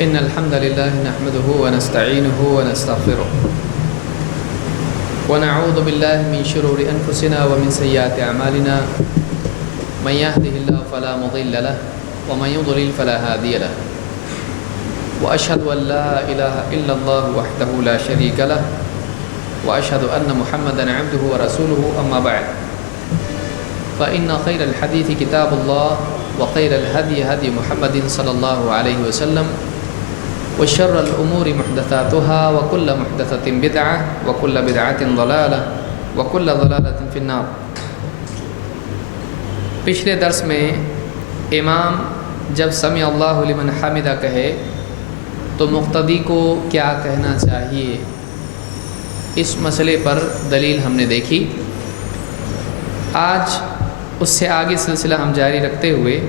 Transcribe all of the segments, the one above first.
إن الحمد لله نحمده ونستعينه ونستغفره ونعوذ بالله من شرور أنفسنا ومن سيئات أعمالنا من يهده الله فلا مضل له ومن يضلل فلا هادي له وأشهد أن لا إله إلا الله وحده لا شريك له وأشهد أن محمدا عبده ورسوله أما بعد فإن خير الحديث كتاب الله وخير الهدي هدي محمد صلى الله عليه وسلم وشر الأمور محدثاتها وكل محدثة بدعة وكل بدعة ضلالة وكل ضلالة في النار۔ پچھلے درس میں امام جب سمع اللہ لمن حمدہ کہے تو مقتدی کو کیا کہنا چاہیے، اس مسئلے پر دلیل ہم نے دیکھی۔ آج اس سے آگے سلسلہ ہم جاری رکھتے ہوئے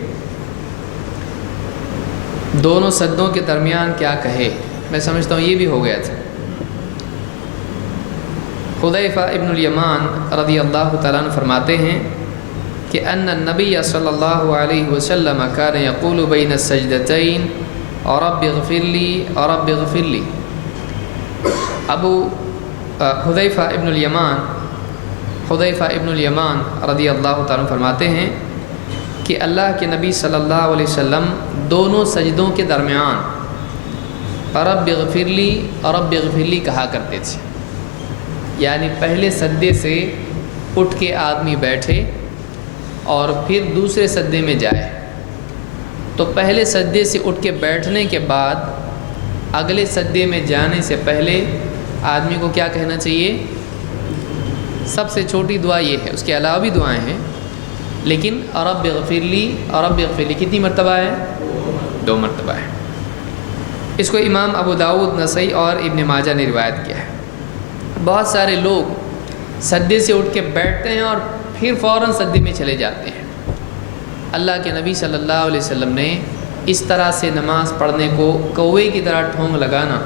دونوں سجدوں کے درمیان کیا کہے، میں سمجھتا ہوں یہ بھی ہو گیا تھا۔ حذیفہ ابن الیمان رضی اللہ تعالیٰ عنہ فرماتے ہیں کہ ان النبی صلی اللہ علیہ وسلم کان یقول بین السجدتین رب اغفر لی رب اغفر لی۔ حذیفہ ابن الیمان رضی اللہ تعالیٰ عنہ فرماتے ہیں کہ اللہ کے نبی صلی اللہ علیہ وسلم دونوں سجدوں کے درمیان رب اغفر لی رب اغفر لی کہا کرتے تھے، یعنی پہلے سجدے سے اٹھ کے آدمی بیٹھے اور پھر دوسرے سجدے میں جائے تو پہلے سجدے سے اٹھ کے بیٹھنے کے بعد اگلے سجدے میں جانے سے پہلے آدمی کو کیا کہنا چاہیے؟ سب سے چھوٹی دعا یہ ہے، اس کے علاوہ بھی دعائیں ہیں لیکن رب اغفر لی رب اغفر لی کتنی مرتبہ ہے؟ 2 مرتبہ ہے۔ اس کو امام ابو داؤد، نسائی اور ابن ماجہ نے روایت کیا ہے۔ بہت سارے لوگ سجدے سے اٹھ کے بیٹھتے ہیں اور پھر فوراً سجدے میں چلے جاتے ہیں۔ اللہ کے نبی صلی اللہ علیہ وسلم نے اس طرح سے نماز پڑھنے کو کوے کی طرح ٹھونگ لگانا،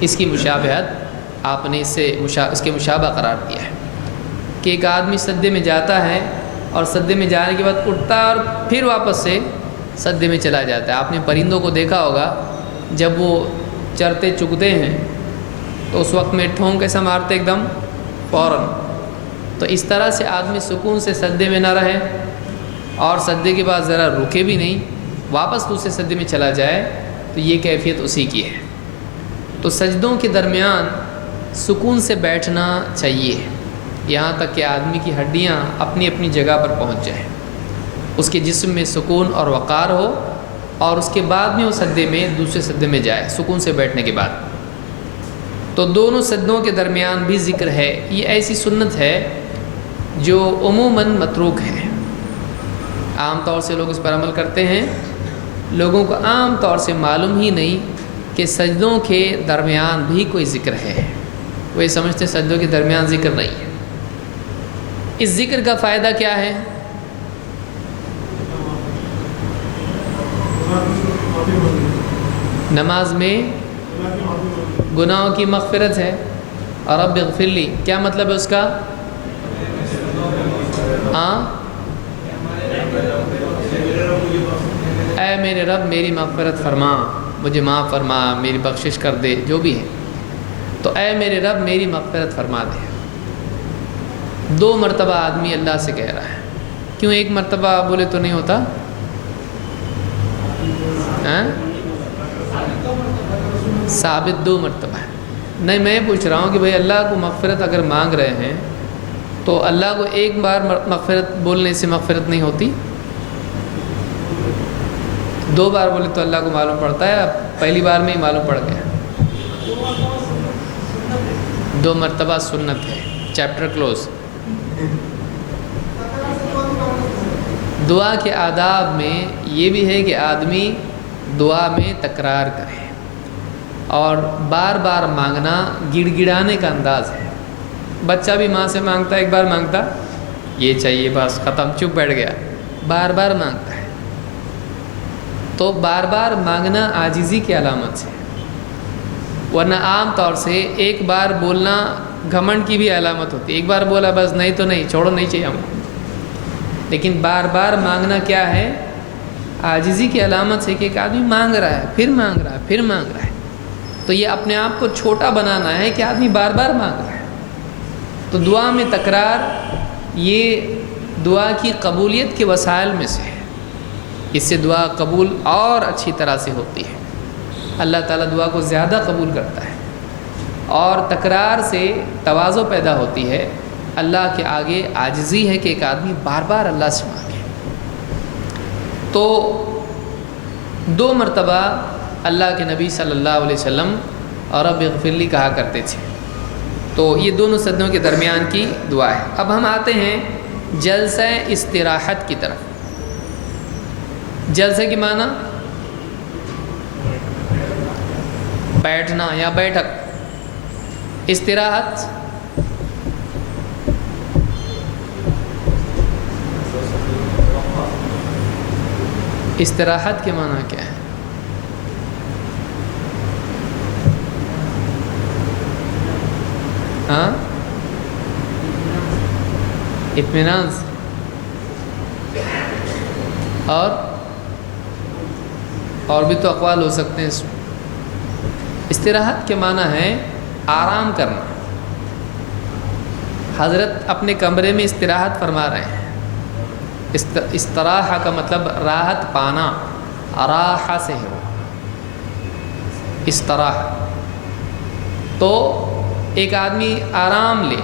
اس کی مشابہت آپ نے اس کے مشابہ قرار دیا ہے کہ ایک آدمی سجدے میں جاتا ہے اور سجدے میں جانے کے بعد اٹھتا ہے اور پھر واپس سے سجدے میں چلا جاتا ہے۔ آپ نے پرندوں کو دیکھا ہوگا جب وہ چرتے چگتے ہیں تو اس وقت میں ٹھونگ کیسا مارتے ایک دم فوراً۔ تو اس طرح سے آدمی سکون سے سجدے میں نہ رہے اور سجدے کے بعد ذرا رکے بھی نہیں، واپس دوسرے سجدے میں چلا جائے تو یہ کیفیت اسی کی ہے۔ تو سجدوں کے درمیان سکون سے بیٹھنا چاہیے یہاں تک کہ آدمی کی ہڈیاں اپنی اپنی جگہ پر پہنچ جائیں، اس کے جسم میں سکون اور وقار ہو اور اس کے بعد میں وہ سجدے میں دوسرے سجدے میں جائے سکون سے بیٹھنے کے بعد۔ تو دونوں سجدوں کے درمیان بھی ذکر ہے، یہ ایسی سنت ہے جو عموماً متروک ہے، عام طور سے لوگ اس پر عمل کرتے ہیں، لوگوں کو عام طور سے معلوم ہی نہیں کہ سجدوں کے درمیان بھی کوئی ذکر ہے، وہ یہ سمجھتے ہیں سجدوں کے درمیان ذکر نہیں ہے۔ اس ذکر کا فائدہ کیا ہے؟ نماز میں گناہوں کی مغفرت ہے۔ اور رب اغفر لی کیا مطلب ہے اس کا؟ اے میرے رب میری مغفرت فرما، مجھے معاف فرما، میری بخشش کر دے، جو بھی ہے۔ تو اے میرے رب میری مغفرت فرما دے، 2 مرتبہ آدمی اللہ سے کہہ رہا ہے، کیوں ایک مرتبہ بولے تو نہیں ہوتا؟ ثابت 2 مرتبہ ہے۔ نہیں، میں پوچھ رہا ہوں کہ بھئی اللہ کو مغفرت اگر مانگ رہے ہیں تو اللہ کو ایک بار مغفرت بولنے سے مغفرت نہیں ہوتی؟ 2 بار بولے تو اللہ کو معلوم پڑتا ہے، اب پہلی بار میں ہی معلوم پڑ گیا۔ 2 مرتبہ سنت ہے، چیپٹر کلوز۔ دعا کے آداب میں یہ بھی ہے کہ آدمی دعا میں تکرار کرے اور بار بار مانگنا گڑ گڑانے کا انداز ہے۔ بچہ بھی ماں سے مانگتا ہے، ایک بار مانگتا یہ چاہیے بس ختم، چپ بیٹھ گیا، بار بار مانگتا ہے۔ تو بار بار مانگنا عاجزی کی علامت ہے، ورنہ عام طور سے ایک بار بولنا گھمنڈ کی بھی علامت ہوتی ہے۔ ایک بار بولا بس نہیں تو نہیں، چھوڑو، نہیں چاہیے ہم کو۔ لیکن بار بار مانگنا کیا ہے؟ عاجزی کی علامت ہے کہ ایک آدمی مانگ رہا ہے، پھر مانگ رہا ہے، پھر مانگ رہا ہے، تو یہ اپنے آپ کو چھوٹا بنانا ہے کہ آدمی بار بار مانگ رہا ہے۔ تو دعا میں تکرار یہ دعا کی قبولیت کے وسائل میں سے ہے، اس سے دعا قبول اور اچھی طرح سے ہوتی ہے، اللہ تعالیٰ دعا کو زیادہ قبول کرتا ہے، اور تکرار سے تواضع پیدا ہوتی ہے، اللہ کے آگے عاجزی ہے کہ ایک آدمی بار بار اللہ سے مانگے۔ تو 2 مرتبہ اللہ کے نبی صلی اللہ علیہ وسلم رب اغفر لی کہا کرتے تھے، تو یہ دونوں سجدوں کے درمیان کی دعا ہے۔ اب ہم آتے ہیں جلسہ استراحت کی طرف۔ جلسے کی معنی بیٹھنا یا بیٹھک، استراحت استراحت کے معنی کیا ہے؟ ہاں، اطمینان سے، اور بھی تو اقوال ہو سکتے ہیں اس میں۔ استراحت کے معنی ہے آرام کرنا۔ حضرت اپنے کمرے میں استراحت فرما رہے ہیں۔ استراحہ کا مطلب راحت پانا، راحہ سے ہے وہ، استراحہ۔ تو ایک آدمی آرام لے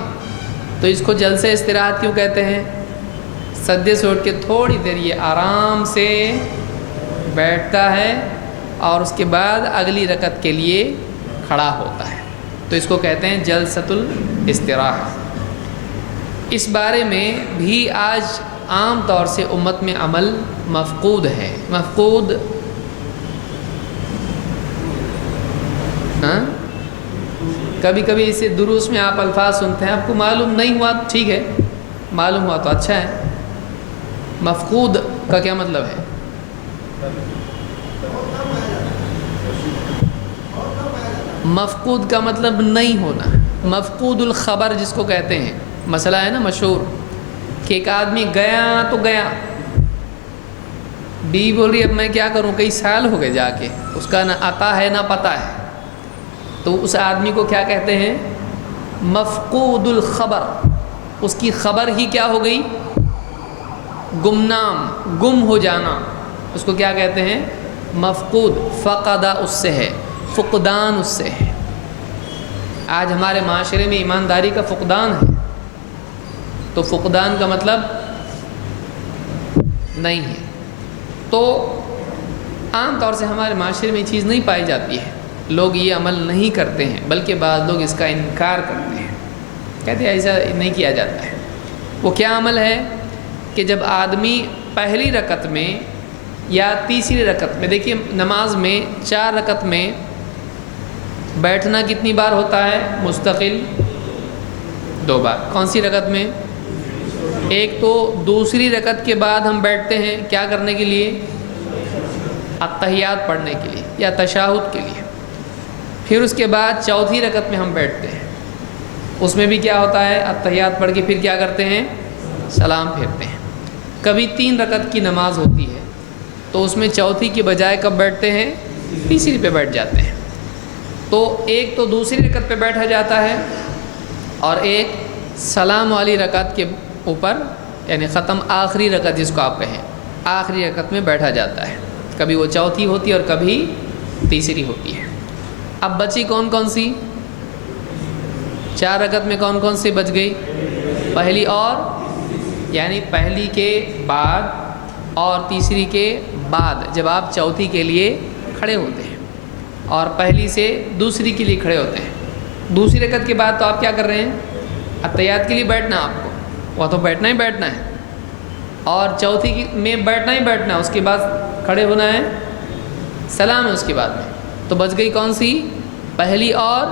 تو اس کو جلسہ استراحت کیوں کہتے ہیں؟ سجدے سے اٹھ کے تھوڑی دیر یہ آرام سے بیٹھتا ہے اور اس کے بعد اگلی رکعت کے لیے کھڑا ہوتا ہے، تو اس کو کہتے ہیں جلسۃ الاستراحہ۔ اس بارے میں بھی آج عام طور سے امت میں عمل مفقود ہے۔ مفقود کبھی کبھی اسے دروس میں آپ الفاظ سنتے ہیں، آپ کو معلوم نہیں ہوا ٹھیک ہے، معلوم ہوا تو اچھا ہے۔ مفقود کا کیا مطلب ہے؟ مفقود کا مطلب نہیں ہونا، مفقود الخبر جس کو کہتے ہیں۔ مسئلہ ہے نا مشہور کہ ایک آدمی گیا تو گیا، بیوی بول رہی اب میں کیا کروں، کئی سال ہو گئے جا کے، اس کا نہ آتا ہے نہ پتہ ہے، تو اس آدمی کو کیا کہتے ہیں؟ مفقود الخبر۔ اس کی خبر ہی کیا ہو گئی؟ گمنام، گم ہو جانا، اس کو کیا کہتے ہیں؟ مفقود۔ فقدہ اس سے ہے، فقدان اس سے ہے۔ آج ہمارے معاشرے میں ایمانداری کا فقدان ہے، تو فقدان کا مطلب نہیں ہے، تو عام طور سے ہمارے معاشرے میں یہ چیز نہیں پائی جاتی ہے، لوگ یہ عمل نہیں کرتے ہیں، بلکہ بعض لوگ اس کا انکار کرتے ہیں، کہتے ہیں ایسا نہیں کیا جاتا ہے۔ وہ کیا عمل ہے کہ جب آدمی پہلی رکعت میں یا تیسری رکعت میں، دیکھیے نماز میں 4 رکعت میں بیٹھنا کتنی بار ہوتا ہے؟ مستقل 2 بار۔ کون سی رکعت میں؟ ایک تو دوسری رکعت کے بعد ہم بیٹھتے ہیں کیا کرنے کے لیے؟ التحیات پڑھنے کے لیے یا تشہد کے لیے۔ پھر اس کے بعد چوتھی رکعت میں ہم بیٹھتے ہیں، اس میں بھی کیا ہوتا ہے؟ التحیات پڑھ کے پھر کیا کرتے ہیں؟ سلام پھیرتے ہیں۔ کبھی 3 رکعت کی نماز ہوتی ہے تو اس میں چوتھی کی بجائے کب بیٹھتے ہیں؟ تیسری پہ بیٹھ جاتے ہیں۔ تو ایک تو دوسری رکعت پہ بیٹھا جاتا ہے، اور ایک سلام والی رکعت کے اوپر، یعنی ختم آخری رکعت جس کو آپ کہیں، آخری رکعت میں بیٹھا جاتا ہے۔ کبھی وہ چوتھی ہوتی ہے اور کبھی تیسری ہوتی ہے۔ اب بچی کون کون سی؟ 4 رکعت میں کون کون سی بچ گئی؟ پہلی اور، یعنی پہلی کے بعد اور تیسری کے بعد جب آپ چوتھی کے لیے کھڑے ہوتے ہیں، اور پہلی سے دوسری کے لیے کھڑے ہوتے ہیں۔ دوسری رکعت کے بعد تو آپ کیا کر رہے ہیں؟ التحیات کے لیے بیٹھنا، آپ کو وہ تو بیٹھنا ہی بیٹھنا ہے، اور چوتھی میں بیٹھنا ہی بیٹھنا ہے، اس کے بعد کھڑے ہونا ہے، سلام ہے اس کے بعد میں۔ تو بچ گئی کون سی؟ پہلی اور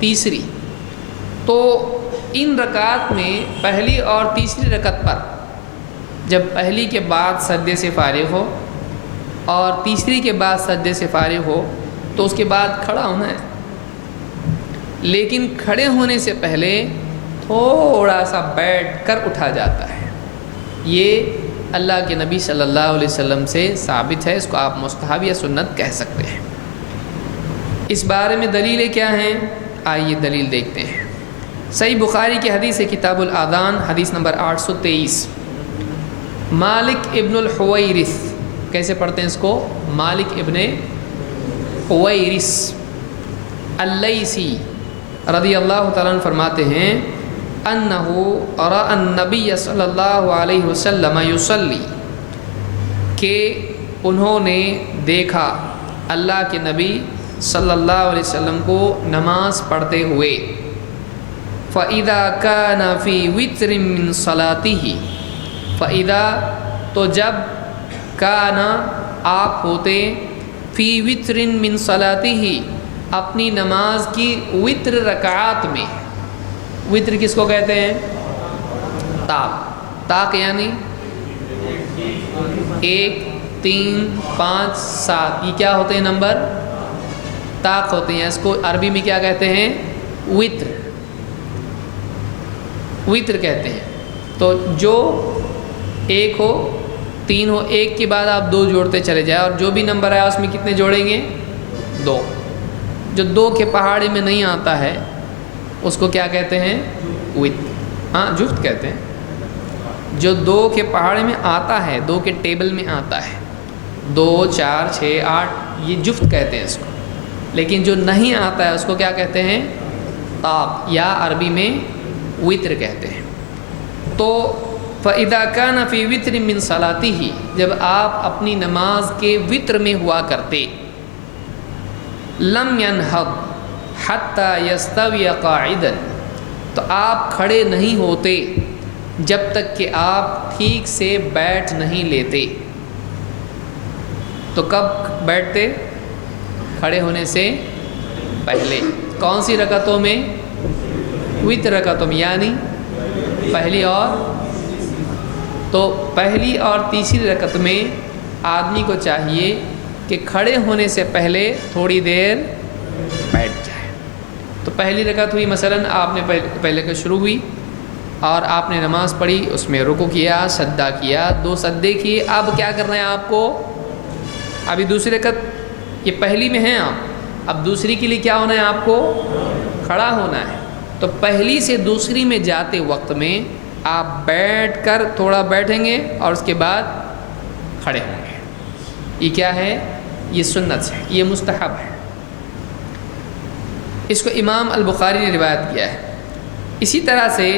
تیسری۔ تو ان رکعات میں پہلی اور تیسری رکعت پر جب پہلی کے بعد سجدے سے فارغ ہو اور تیسری کے بعد سجدے سے فارغ ہو تو اس کے بعد کھڑا ہونا ہے، لیکن کھڑے ہونے سے پہلے تھوڑا سا بیٹھ کر اٹھا جاتا ہے۔ یہ اللہ کے نبی صلی اللہ علیہ وسلم سے ثابت ہے، اس کو آپ مستحب یا سنت کہہ سکتے ہیں۔ اس بارے میں دلیلیں کیا ہیں؟ آئیے دلیل دیکھتے ہیں۔ صحیح بخاری کی حدیث ہے، کتاب الآذان، حدیث نمبر 823، مالک ابن الحویرث، کیسے پڑھتے ہیں اس کو؟ مالک ابن حویرث اللیثی رضی اللہ تعالیٰ عنہ فرماتے ہیں انہو رأى النبی صلی اللہ علیہ وسلم یصلی، کہ انہوں نے دیکھا اللہ کے نبی صلی اللہ علیہ وسلم کو نماز پڑھتے ہوئے، فَإِذَا كَانَ فِي وِتْرٍ مِّن صَلَاتِهِ، فَإِذَا تو جب، کانا آپ ہوتے، فی وتر من صلاتہ اپنی نماز کی وتر رکعات میں، وتر کس کو کہتے ہیں؟ طاق، طاق یعنی 1 3 5 7، یہ کیا ہوتے ہیں؟ نمبر طاق ہوتے ہیں۔ اس کو عربی میں کیا کہتے ہیں؟ وتر، وتر کہتے ہیں۔ تو جو 1 ہو 3 ہو، 1 کے بعد آپ 2 جوڑتے چلے جائیں، اور جو بھی نمبر آیا اس میں کتنے جوڑیں گے؟ 2۔ جو 2 کے پہاڑے میں نہیں آتا ہے اس کو کیا کہتے ہیں؟ وتر، ہاں جفت کہتے ہیں۔ جو 2 کے پہاڑے میں آتا ہے، 2 کے ٹیبل میں آتا ہے، 2 4 6 8، یہ جفت کہتے ہیں اس کو۔ لیکن جو نہیں آتا ہے اس کو کیا کہتے ہیں؟ طاق، یا عربی میں وتر کہتے ہیں۔ تو فَإِذَا كَانَ فِي وِتْرٍ مِّن صَلَاتِهِ جب آپ اپنی نماز کے وتر میں ہوا کرتے، لَمْ يَنْهَضْ حَتَّى يَسْتَوِيَ قَاعِدًا تو آپ کھڑے نہیں ہوتے جب تک کہ آپ ٹھیک سے بیٹھ نہیں لیتے۔ تو کب بیٹھتے؟ کھڑے ہونے سے پہلے۔ کون سی رکعتوں میں؟ وتر رکعتوں میں، یعنی پہلی اور، تو پہلی اور تیسری رکعت میں آدمی کو چاہیے کہ کھڑے ہونے سے پہلے تھوڑی دیر بیٹھ جائے۔ تو پہلی رکعت ہوئی، مثلاً آپ نے پہلے کا شروع ہوئی اور آپ نے نماز پڑھی، اس میں رکوع کیا، سجدہ کیا، 2 سجدے کیے، اب کیا کرنا ہے آپ کو؟ ابھی دوسری رکعت، یہ پہلی میں ہیں آپ، اب دوسری کے لیے کیا ہونا ہے آپ کو؟ کھڑا ہونا ہے۔ تو پہلی سے دوسری میں جاتے وقت میں آپ بیٹھ کر تھوڑا بیٹھیں گے اور اس کے بعد کھڑے ہوں گے۔ یہ کیا ہے؟ یہ سنت ہے، یہ مستحب ہے۔ اس کو امام البخاری نے روایت کیا ہے۔ اسی طرح سے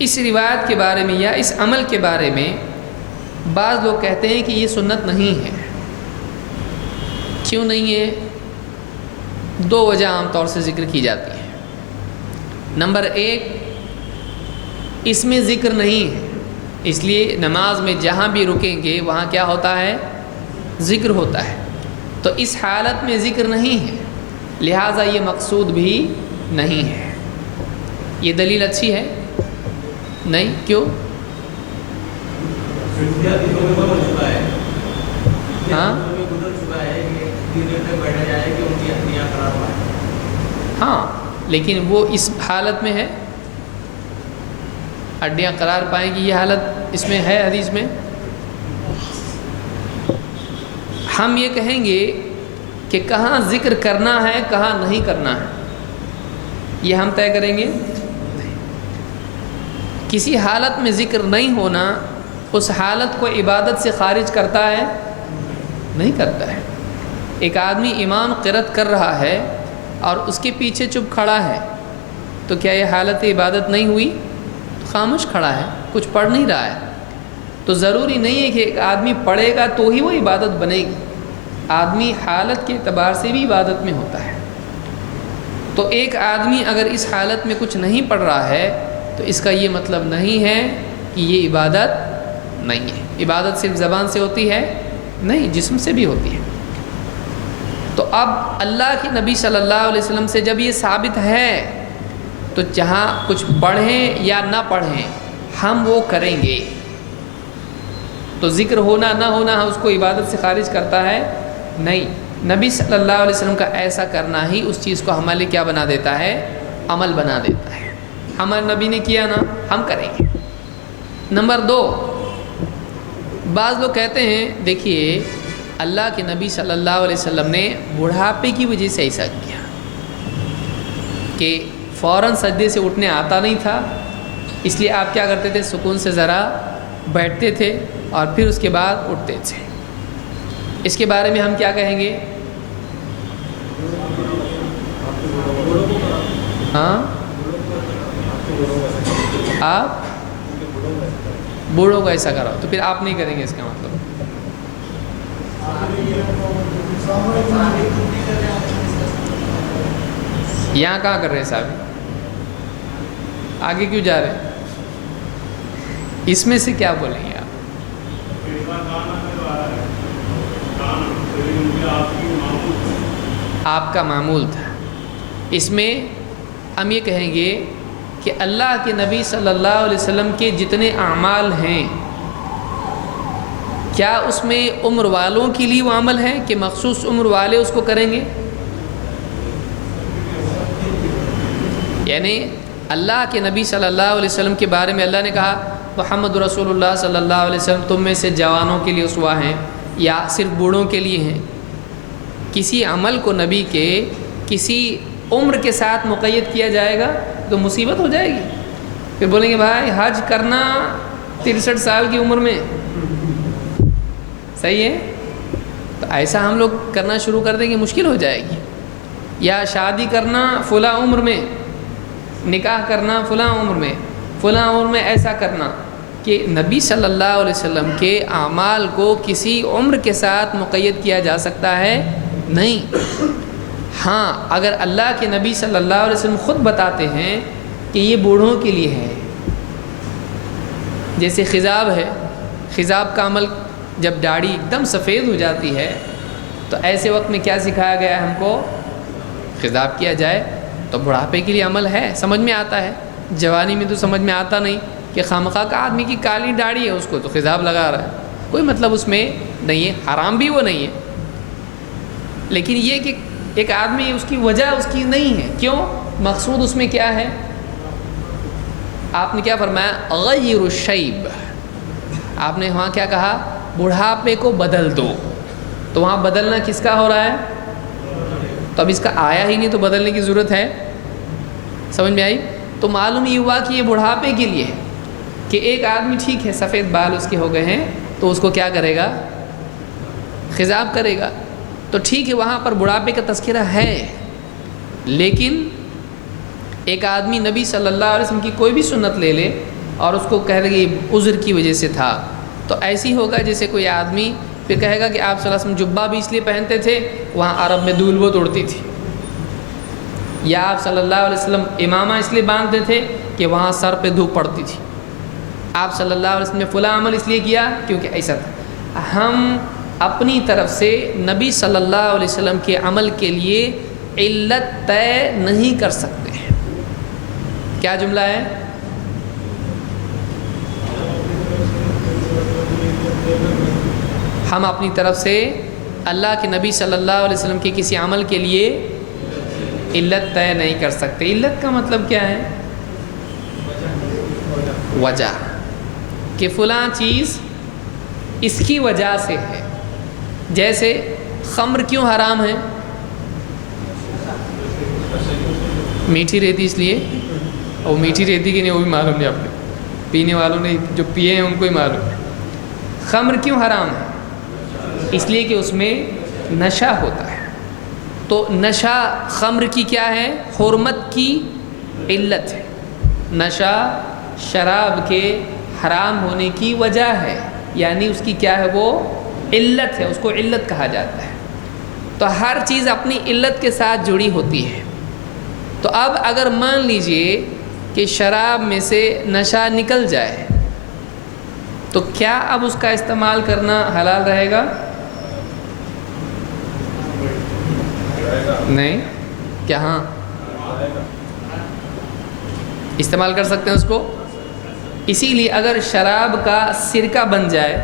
اس روایت کے بارے میں یا اس عمل کے بارے میں بعض لوگ کہتے ہیں کہ یہ سنت نہیں ہے۔ کیوں نہیں ہے؟ 2 وجہ عام طور سے ذکر کی جاتی ہے۔ نمبر 1، اس میں ذکر نہیں ہے، اس لیے نماز میں جہاں بھی رکیں گے وہاں کیا ہوتا ہے؟ ذکر ہوتا ہے۔ تو اس حالت میں ذکر نہیں ہے، لہٰذا یہ مقصود بھی نہیں ہے۔ یہ دلیل اچھی ہے؟ نہیں، کیوں؟ ہاں ہاں، لیکن وہ اس حالت میں ہے، ہڈیاں قرار پائیں گی، یہ حالت اس میں ہے حدیث میں۔ ہم یہ کہیں گے کہ کہاں ذکر کرنا ہے کہاں نہیں کرنا ہے، یہ ہم طے کریں گے۔ کسی حالت میں ذکر نہیں ہونا اس حالت کو عبادت سے خارج کرتا ہے؟ نہیں کرتا ہے۔ ایک آدمی امام قرأت کر رہا ہے اور اس کے پیچھے چپ کھڑا ہے، تو کیا یہ حالت عبادت نہیں ہوئی؟ خاموش کھڑا ہے، کچھ پڑھ نہیں رہا ہے۔ تو ضروری نہیں ہے کہ ایک آدمی پڑھے گا تو ہی وہ عبادت بنے گی، آدمی حالت کے اعتبار سے بھی عبادت میں ہوتا ہے۔ تو ایک آدمی اگر اس حالت میں کچھ نہیں پڑھ رہا ہے تو اس کا یہ مطلب نہیں ہے کہ یہ عبادت نہیں ہے۔ عبادت صرف زبان سے ہوتی ہے؟ نہیں، جسم سے بھی ہوتی ہے۔ تو اب اللہ کے نبی صلی اللہ علیہ وسلم سے جب یہ ثابت ہے تو جہاں کچھ پڑھیں یا نہ پڑھیں ہم وہ کریں گے۔ تو ذکر ہونا نہ ہونا اس کو عبادت سے خارج کرتا ہے؟ نہیں، نبی صلی اللہ علیہ وسلم کا ایسا کرنا ہی اس چیز کو ہمارے لیے کیا بنا دیتا ہے؟ عمل بنا دیتا ہے۔ ہمارے نبی نے کیا نا، ہم کریں گے۔ نمبر 2، بعض لوگ کہتے ہیں دیکھیے اللہ کے نبی صلی اللہ علیہ وسلم نے بڑھاپے کی وجہ سے ایسا کیا کہ فوراً سجدے سے اٹھنے آتا نہیں تھا، اس لیے آپ کیا کرتے تھے، سکون سے ذرا بیٹھتے تھے اور پھر اس کے بعد اٹھتے تھے۔ اس کے بارے میں ہم کیا کہیں گے؟ ہاں، آپ بوڑھوں کو ایسا کرو تو پھر آپ نہیں کریں گے، اس کا مطلب یہاں کہاں کر رہے ہیں صاحب؟ آگے کیوں جا رہے ہیں؟ اس میں سے کیا بولیں گے آپ؟ آپ کا معمول تھا۔ اس میں ہم یہ کہیں گے کہ اللہ کے نبی صلی اللہ علیہ وسلم کے جتنے اعمال ہیں، کیا اس میں عمر والوں کے لیے وہ عمل ہے کہ مخصوص عمر والے اس کو کریں گے؟ یعنی اللہ کے نبی صلی اللہ علیہ وسلم کے بارے میں اللہ نے کہا محمد رسول اللہ صلی اللہ علیہ وسلم تم میں سے جوانوں کے لیے اسوہ ہیں، یا صرف بوڑھوں کے لیے ہیں؟ کسی عمل کو نبی کے کسی عمر کے ساتھ مقید کیا جائے گا تو مصیبت ہو جائے گی۔ پھر بولیں گے بھائی حج کرنا 63 سال کی عمر میں صحیح ہے، تو ایسا ہم لوگ کرنا شروع کر دیں گے، مشکل ہو جائے گی۔ یا شادی کرنا فلاں عمر میں، نکاح کرنا فلاں عمر میں، فلاں عمر میں ایسا کرنا، کہ نبی صلی اللہ علیہ وسلم کے اعمال کو کسی عمر کے ساتھ مقید کیا جا سکتا ہے؟ نہیں۔ ہاں، اگر اللہ کے نبی صلی اللہ علیہ وسلم خود بتاتے ہیں کہ یہ بوڑھوں کے لیے ہے، جیسے خضاب ہے، خضاب کا عمل جب داڑھی ایک دم سفید ہو جاتی ہے تو ایسے وقت میں کیا سکھایا گیا ہے ہم کو؟ خضاب کیا جائے۔ تو بڑھاپے کے لیے عمل ہے، سمجھ میں آتا ہے، جوانی میں تو سمجھ میں آتا نہیں کہ خامخواہ کا آدمی کی کالی داڑھی ہے اس کو تو خضاب لگا رہا ہے، کوئی مطلب اس میں نہیں ہے، حرام بھی وہ نہیں ہے، لیکن یہ کہ ایک آدمی اس کی وجہ اس کی نہیں ہے، کیوں؟ مقصود اس میں کیا ہے؟ آپ نے کیا فرمایا؟ غیر الشیب، آپ نے وہاں کیا کہا؟ بڑھاپے کو بدل دو، تو وہاں بدلنا کس کا ہو رہا ہے؟ تو اب اس کا آیا ہی نہیں تو بدلنے کی ضرورت ہے؟ سمجھ میں آئی؟ تو معلوم یہ ہوا کہ یہ بڑھاپے کے لیے ہے، کہ ایک آدمی ٹھیک ہے سفید بال اس کے ہو گئے ہیں تو اس کو کیا کرے گا؟ خضاب کرے گا۔ تو ٹھیک ہے وہاں پر بڑھاپے کا تذکرہ ہے، لیکن ایک آدمی نبی صلی اللہ علیہ وسلم کی کوئی بھی سنت لے لے اور اس کو کہہ دے کہ عذر کی وجہ سے تھا، تو ایسی ہوگا جیسے کوئی آدمی پھر کہے گا کہ آپ صلی اللہ علیہ وسلم جبہ بھی اس لیے پہنتے تھے، وہاں عرب میں دھول بہت اڑتی تھی، یا آپ صلی اللہ علیہ وسلم امامہ اس لیے باندھتے تھے کہ وہاں سر پہ دھوپ پڑتی تھی، آپ صلی اللہ علیہ وسلم نے فلاں عمل اس لیے کیا کیونکہ ایسا تھا۔ ہم اپنی طرف سے نبی صلی اللہ علیہ وسلم کے عمل کے لیے علت طے نہیں کر سکتے ہیں۔ کیا جملہ ہے؟ ہم اپنی طرف سے اللہ کے نبی صلی اللہ علیہ وسلم کے کسی عمل کے لیے علت طے نہیں کر سکتے۔ علت کا مطلب کیا ہے؟ وجہ، کہ فلاں چیز اس کی وجہ سے ہے۔ جیسے خمر کیوں حرام ہے؟ میٹھی رہتی اس لیے، اور میٹھی رہتی کہ نہیں وہ بھی معلوم نہیں، آپ نے پینے والوں نے جو پیے ہیں ان کو ہی معلوم ہے۔ خمر کیوں حرام ہے؟ اس لیے کہ اس میں نشہ ہوتا ہے، تو نشہ خمر کی کیا ہے؟ حرمت کی علت ہے۔ نشہ شراب کے حرام ہونے کی وجہ ہے، یعنی اس کی کیا ہے؟ وہ علت ہے، اس کو علت کہا جاتا ہے۔ تو ہر چیز اپنی علت کے ساتھ جڑی ہوتی ہے۔ تو اب اگر مان لیجئے کہ شراب میں سے نشہ نکل جائے تو کیا اب اس کا استعمال کرنا حلال رہے گا؟ نہیں، کیا ہاں استعمال کر سکتے ہیں اس کو؟ اسی لیے اگر شراب کا سرکہ بن جائے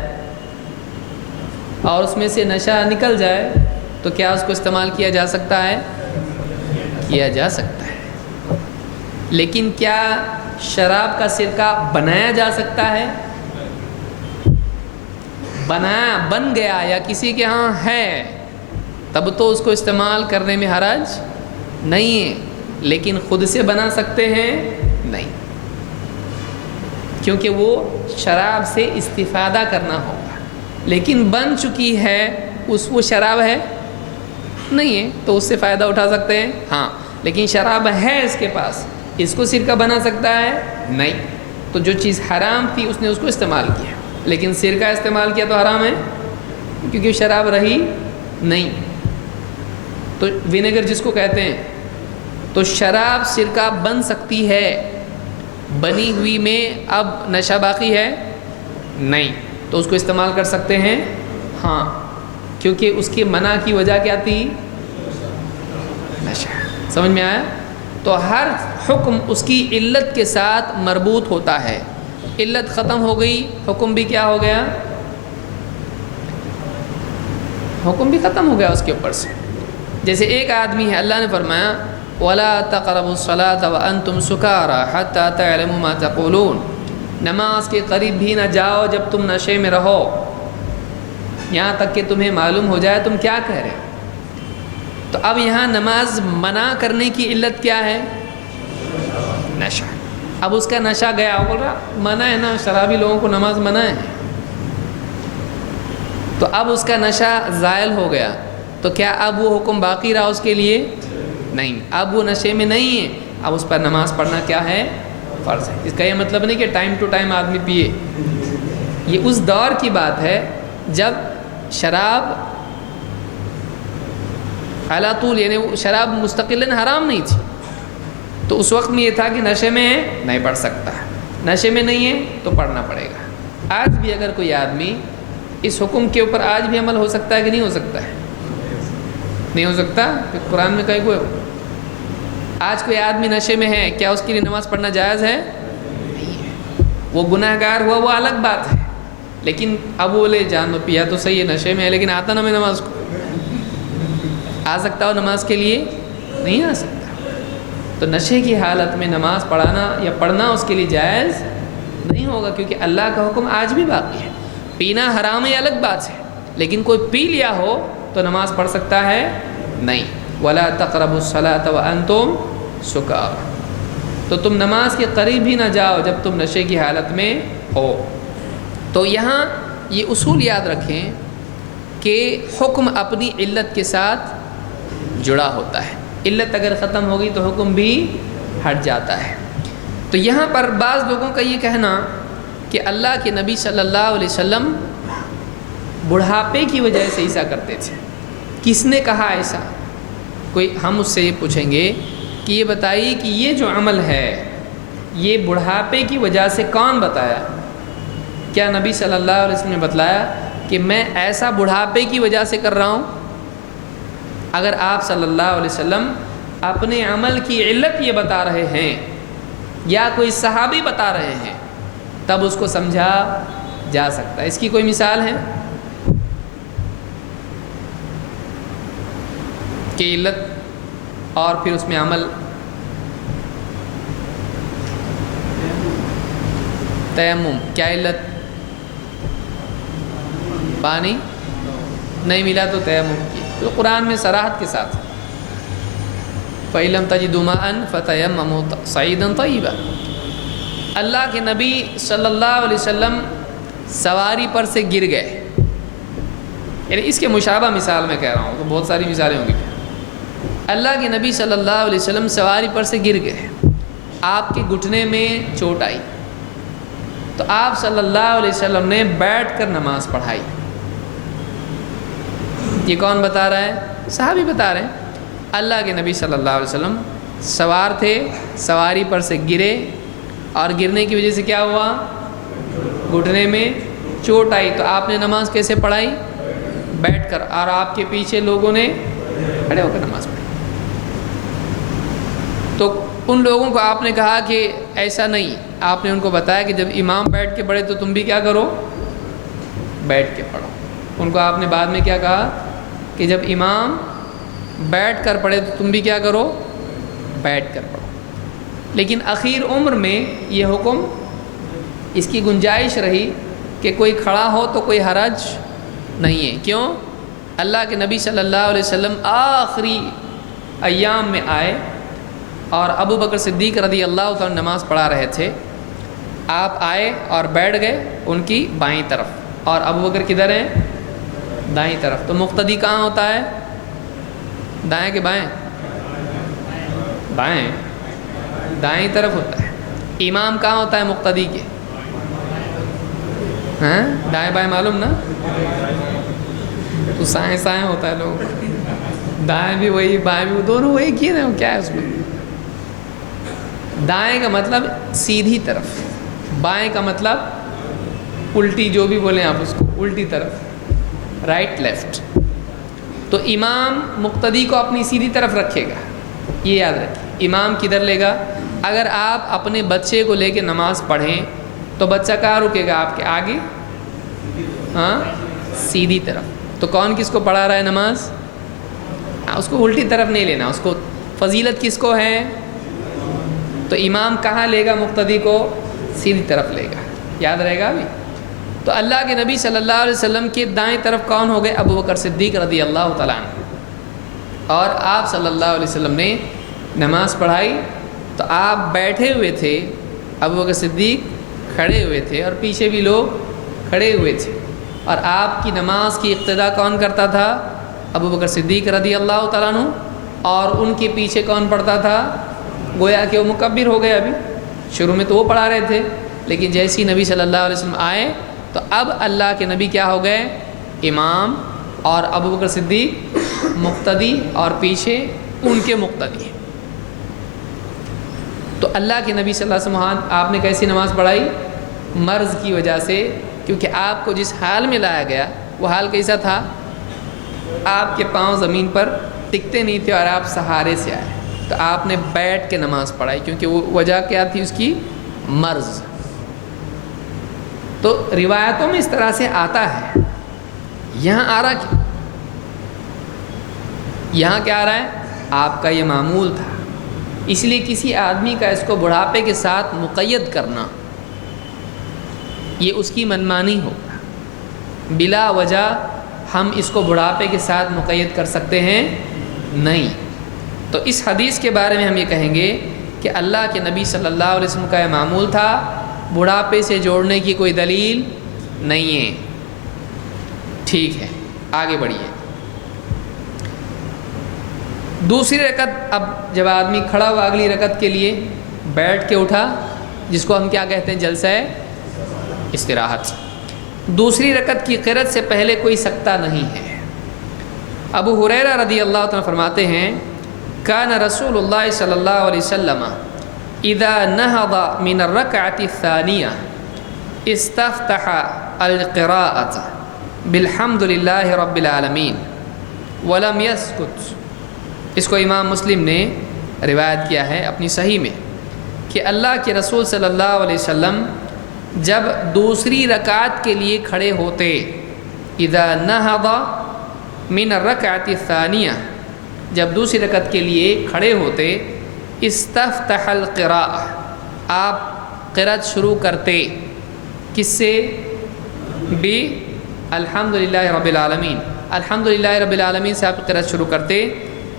اور اس میں سے نشہ نکل جائے تو کیا اس کو استعمال کیا جا سکتا ہے؟ کیا جا سکتا ہے۔ لیکن کیا شراب کا سرکہ بنایا جا سکتا ہے؟ بن گیا یا کسی کے ہاں ہے تب تو اس کو استعمال کرنے میں حرج نہیں ہے، لیکن خود سے بنا سکتے ہیں؟ نہیں، کیونکہ وہ شراب سے استفادہ کرنا ہوگا، لیکن بن چکی ہے وہ شراب ہے نہیں ہے تو اس سے فائدہ اٹھا سکتے ہیں ہاں، لیکن شراب ہے اس کے پاس، اس کو سرکہ بنا سکتا ہے نہیں، تو جو چیز حرام تھی اس نے اس کو استعمال کیا، لیکن سرکہ استعمال کیا تو حرام ہے کیونکہ شراب رہی نہیں۔ تو ونیگر جس کو کہتے ہیں، تو شراب سرکہ بن سکتی ہے، بنی ہوئی میں اب نشہ باقی ہے نہیں، تو اس کو استعمال کر سکتے ہیں ہاں، کیونکہ اس کی منع کی وجہ کیا تھی؟ نشہ۔ سمجھ میں آیا؟ تو ہر حکم اس کی علت کے ساتھ مربوط ہوتا ہے، علت ختم ہو گئی حکم بھی کیا ہو گیا؟ حکم بھی ختم ہو گیا اس کے اوپر سے۔ جیسے ایک آدمی ہے، اللہ نے فرمایا وَلَا تَقْرَبُوا الصَّلَاةَ وَأَنْتُمْ سُكَارَىٰ حَتَّىٰ تَعْلَمُوا مَا تَقُولُونَ، نماز کے قریب بھی نہ جاؤ جب تم نشے میں رہو، یہاں تک کہ تمہیں معلوم ہو جائے تم کیا کہہ رہے ہو۔ تو اب یہاں نماز منع کرنے کی علت کیا ہے؟ نشہ۔ اب اس کا نشہ گیا، وہ بول رہا منع ہے نا، شرابی لوگوں کو نماز منع ہے، تو اب اس کا نشہ زائل ہو گیا، تو کیا اب وہ حکم باقی رہا اس کے لیے؟ نہیں، اب وہ نشے میں نہیں ہے، اب اس پر نماز پڑھنا کیا ہے؟ فرض ہے۔ اس کا یہ مطلب نہیں کہ ٹائم ٹو ٹائم آدمی پیے، یہ اس دور کی بات ہے جب شراب علی طول، یعنی شراب مستقلاً حرام نہیں تھی، تو اس وقت میں یہ تھا کہ نشے میں ہے نہیں پڑھ سکتا، نشے میں نہیں ہے تو پڑھنا پڑے گا۔ آج بھی اگر کوئی آدمی اس حکم کے اوپر آج بھی عمل ہو سکتا ہے کہ نہیں ہو سکتا ہے؟ نہیں ہو سکتا، پھر قرآن میں کہیں کوئی آج کوئی آدمی نشے میں ہے، کیا اس کے لیے نماز پڑھنا جائز ہے؟ نہیں ہے، وہ گناہ گار ہوا وہ الگ بات ہے، لیکن اب وہ لے جان میں پیا تو صحیح ہے، نشے میں ہے لیکن آتا نہ میں نماز کو، آ سکتا ہو نماز کے لیے؟ نہیں آ سکتا۔ تو نشے کی حالت میں نماز پڑھانا یا پڑھنا اس کے لیے جائز نہیں ہوگا، کیونکہ اللہ کا حکم آج بھی باقی ہے۔ پینا حرام ہے الگ بات ہے، لیکن کوئی پی لیا ہو تو نماز پڑھ سکتا ہے نہیں۔ وَلَا تَقْرَبُوا الصَّلَاةَ وَأَنْتُمْ سُكَارَىٰ، تو تم نماز کے قریب ہی نہ جاؤ جب تم نشے کی حالت میں ہو۔ تو یہاں یہ اصول یاد رکھیں کہ حکم اپنی علت کے ساتھ جڑا ہوتا ہے، علت اگر ختم ہوگی تو حکم بھی ہٹ جاتا ہے۔ تو یہاں پر بعض لوگوں کا یہ کہنا کہ اللہ کے نبی صلی اللہ علیہ وسلم بڑھاپے کی وجہ سے ایسا کرتے تھے، کس نے کہا ایسا؟ کوئی ہم اس سے یہ پوچھیں گے کہ یہ بتائیے کہ یہ جو عمل ہے یہ بڑھاپے کی وجہ سے کون بتایا؟ کیا نبی صلی اللہ علیہ وسلم نے بتلایا کہ میں ایسا بڑھاپے کی وجہ سے کر رہا ہوں؟ اگر آپ صلی اللہ علیہ وسلم اپنے عمل کی علت یہ بتا رہے ہیں یا کوئی صحابی بتا رہے ہیں تب اس کو سمجھا جا سکتا ہے۔ اس کی کوئی مثال ہے کہ علت اور پھر اس میں عمل؟ تیمم، کیا علت؟ پانی نہیں ملا تو تیمم کی، تو قرآن میں صراحت کے ساتھ فَإِن لَمْ تَجِدُوا مَاءً فَتَيَمَّمُوا صَعِيدًا طَيِّبًا۔ اللہ کے نبی صلی اللہ علیہ وسلم سواری پر سے گر گئے، یعنی اس کے مشابہ مثال میں کہہ رہا ہوں، تو بہت ساری مثالیں ہوں گی۔ اللہ کے نبی صلی اللہ علیہ وسلم سواری پر سے گر گئے، آپ کے گھٹنے میں چوٹ آئی، تو آپ صلی اللہ علیہ وسلم نے بیٹھ کر نماز پڑھائی۔ یہ کون بتا رہا ہے؟ صحابی بتا رہے ہیں۔ اللہ کے نبی صلی اللہ علیہ وسلم سوار تھے، سواری پر سے گرے، اور گرنے کی وجہ سے کیا ہوا؟ گھٹنے میں چوٹ آئی، تو آپ نے نماز کیسے پڑھائی؟ بیٹھ کر، اور آپ کے پیچھے لوگوں نے کھڑے ہو کر نماز پڑھی۔ تو ان لوگوں کو آپ نے کہا کہ ایسا نہیں، آپ نے ان کو بتایا کہ جب امام بیٹھ کے پڑھے تو تم بھی کیا کرو؟ بیٹھ کے پڑھو۔ ان کو آپ نے بعد میں کیا کہا کہ جب امام بیٹھ کر پڑھے تو تم بھی کیا کرو؟ بیٹھ کر پڑھو۔ لیکن اخیر عمر میں یہ حکم اس کی گنجائش رہی کہ کوئی کھڑا ہو تو کوئی حرج نہیں ہے۔ کیوں؟ اللہ کے نبی صلی اللہ علیہ وسلم آخری ایام میں آئے اور ابو بکر صدیق رضی اللہ تعالیٰ نماز پڑھا رہے تھے۔ آپ آئے اور بیٹھ گئے ان کی بائیں طرف، اور ابو بکر کدھر ہیں؟ دائیں طرف۔ تو مقتدی کہاں ہوتا ہے؟ دائیں کہ بائیں؟ بائیں، دائیں طرف ہوتا ہے۔ امام کہاں ہوتا ہے مقتدی کے؟ ہاں، دائیں بائیں معلوم نا؟ تو سائیں سائیں ہوتا ہے لوگ، دائیں بھی وہی بائیں بھی، دونوں وہی کیے نا، کیا ہے اس میں؟ دائیں کا مطلب سیدھی طرف، بائیں کا مطلب الٹی، جو بھی بولیں آپ اس کو، الٹی طرف، رائٹ لیفٹ۔ تو امام مقتدی کو اپنی سیدھی طرف رکھے گا، یہ یاد رکھیں۔ امام کدھر لے گا؟ اگر آپ اپنے بچے کو لے کے نماز پڑھیں تو بچہ کہاں رکے گا؟ آپ کے آگے، ہاں، سیدھی طرف۔ تو کون کس کو پڑھا رہا ہے نماز؟ اس کو الٹی طرف نہیں لینا، اس کو فضیلت کس کو ہے؟ تو امام کہاں لے گا مقتدی کو؟ سیدھی طرف لے گا، یاد رہے گا ابھی۔ تو اللہ کے نبی صلی اللہ علیہ وسلم کے دائیں طرف کون ہو گئے؟ ابو بکر صدیق رضی اللہ تعالیٰ عنہ۔ اور آپ صلی اللہ علیہ وسلم نے نماز پڑھائی تو آپ بیٹھے ہوئے تھے، ابو بکر صدیق کھڑے ہوئے تھے، اور پیچھے بھی لوگ کھڑے ہوئے تھے، اور آپ کی نماز کی اقتدا کون کرتا تھا؟ ابو بکر صدیق رضی اللہ تعالیٰ عنہ۔ اور ان کے پیچھے کون پڑھتا تھا؟ گویا کہ وہ مکبر ہو گئے، ابھی شروع میں تو وہ پڑھا رہے تھے، لیکن جیسے ہی نبی صلی اللہ علیہ وسلم آئے تو اب اللہ کے نبی کیا ہو گئے؟ امام، اور ابو بکر صدیق مقتدی، اور پیچھے ان کے مقتدی۔ تو اللہ کے نبی صلی اللہ علیہ وسلم آپ نے کیسی نماز پڑھائی؟ مرض کی وجہ سے، کیونکہ آپ کو جس حال میں لایا گیا وہ حال کیسا تھا؟ آپ کے پاؤں زمین پر ٹکتے نہیں تھے اور آپ سہارے سے آئے، تو آپ نے بیٹھ کے نماز پڑھائی، کیونکہ وہ وجہ کیا تھی اس کی؟ مرض۔ تو روایتوں میں اس طرح سے آتا ہے، یہاں آ رہا کیا؟ یہاں کیا آ رہا ہے؟ آپ کا یہ معمول تھا، اس لیے کسی آدمی کا اس کو بڑھاپے کے ساتھ مقید کرنا یہ اس کی منمانی ہوگا۔ بلا وجہ ہم اس کو بڑھاپے کے ساتھ مقید کر سکتے ہیں؟ نہیں۔ تو اس حدیث کے بارے میں ہم یہ کہیں گے کہ اللہ کے نبی صلی اللہ علیہ وسلم کا یہ معمول تھا، بڑھاپے سے جوڑنے کی کوئی دلیل نہیں ہے۔ ٹھیک ہے، آگے بڑھیے۔ دوسری رکعت، اب جب آدمی کھڑا ہوا اگلی رکعت کے لیے، بیٹھ کے اٹھا، جس کو ہم کیا کہتے ہیں؟ جلسہ استراحت۔ دوسری رکعت کی قرأت سے پہلے کوئی سکتہ نہیں ہے۔ ابو ہریرہ رضی اللہ عنہ فرماتے ہیں، کان رسول اللہ صلی اللہ علیہ وسلم اذا نہض من الرکعۃ الثانیہ استفتح القراءۃ بالحمد للہ رب العالمین ولم یسکت۔ اس کو امام مسلم نے روایت کیا ہے اپنی صحیح میں کہ اللہ کے رسول صلی اللہ علیہ وسلم جب دوسری رکعت کے لیے کھڑے ہوتے، اذا نہض من الرکعۃ الثانیہ، جب دوسری رکعت کے لیے کھڑے ہوتے، استفتح القراءۃ، آپ قرأت شروع کرتے، کس سے؟ بی الحمدللہ رب العالمین، الحمدللہ رب العالمین سے آپ قرأت شروع کرتے،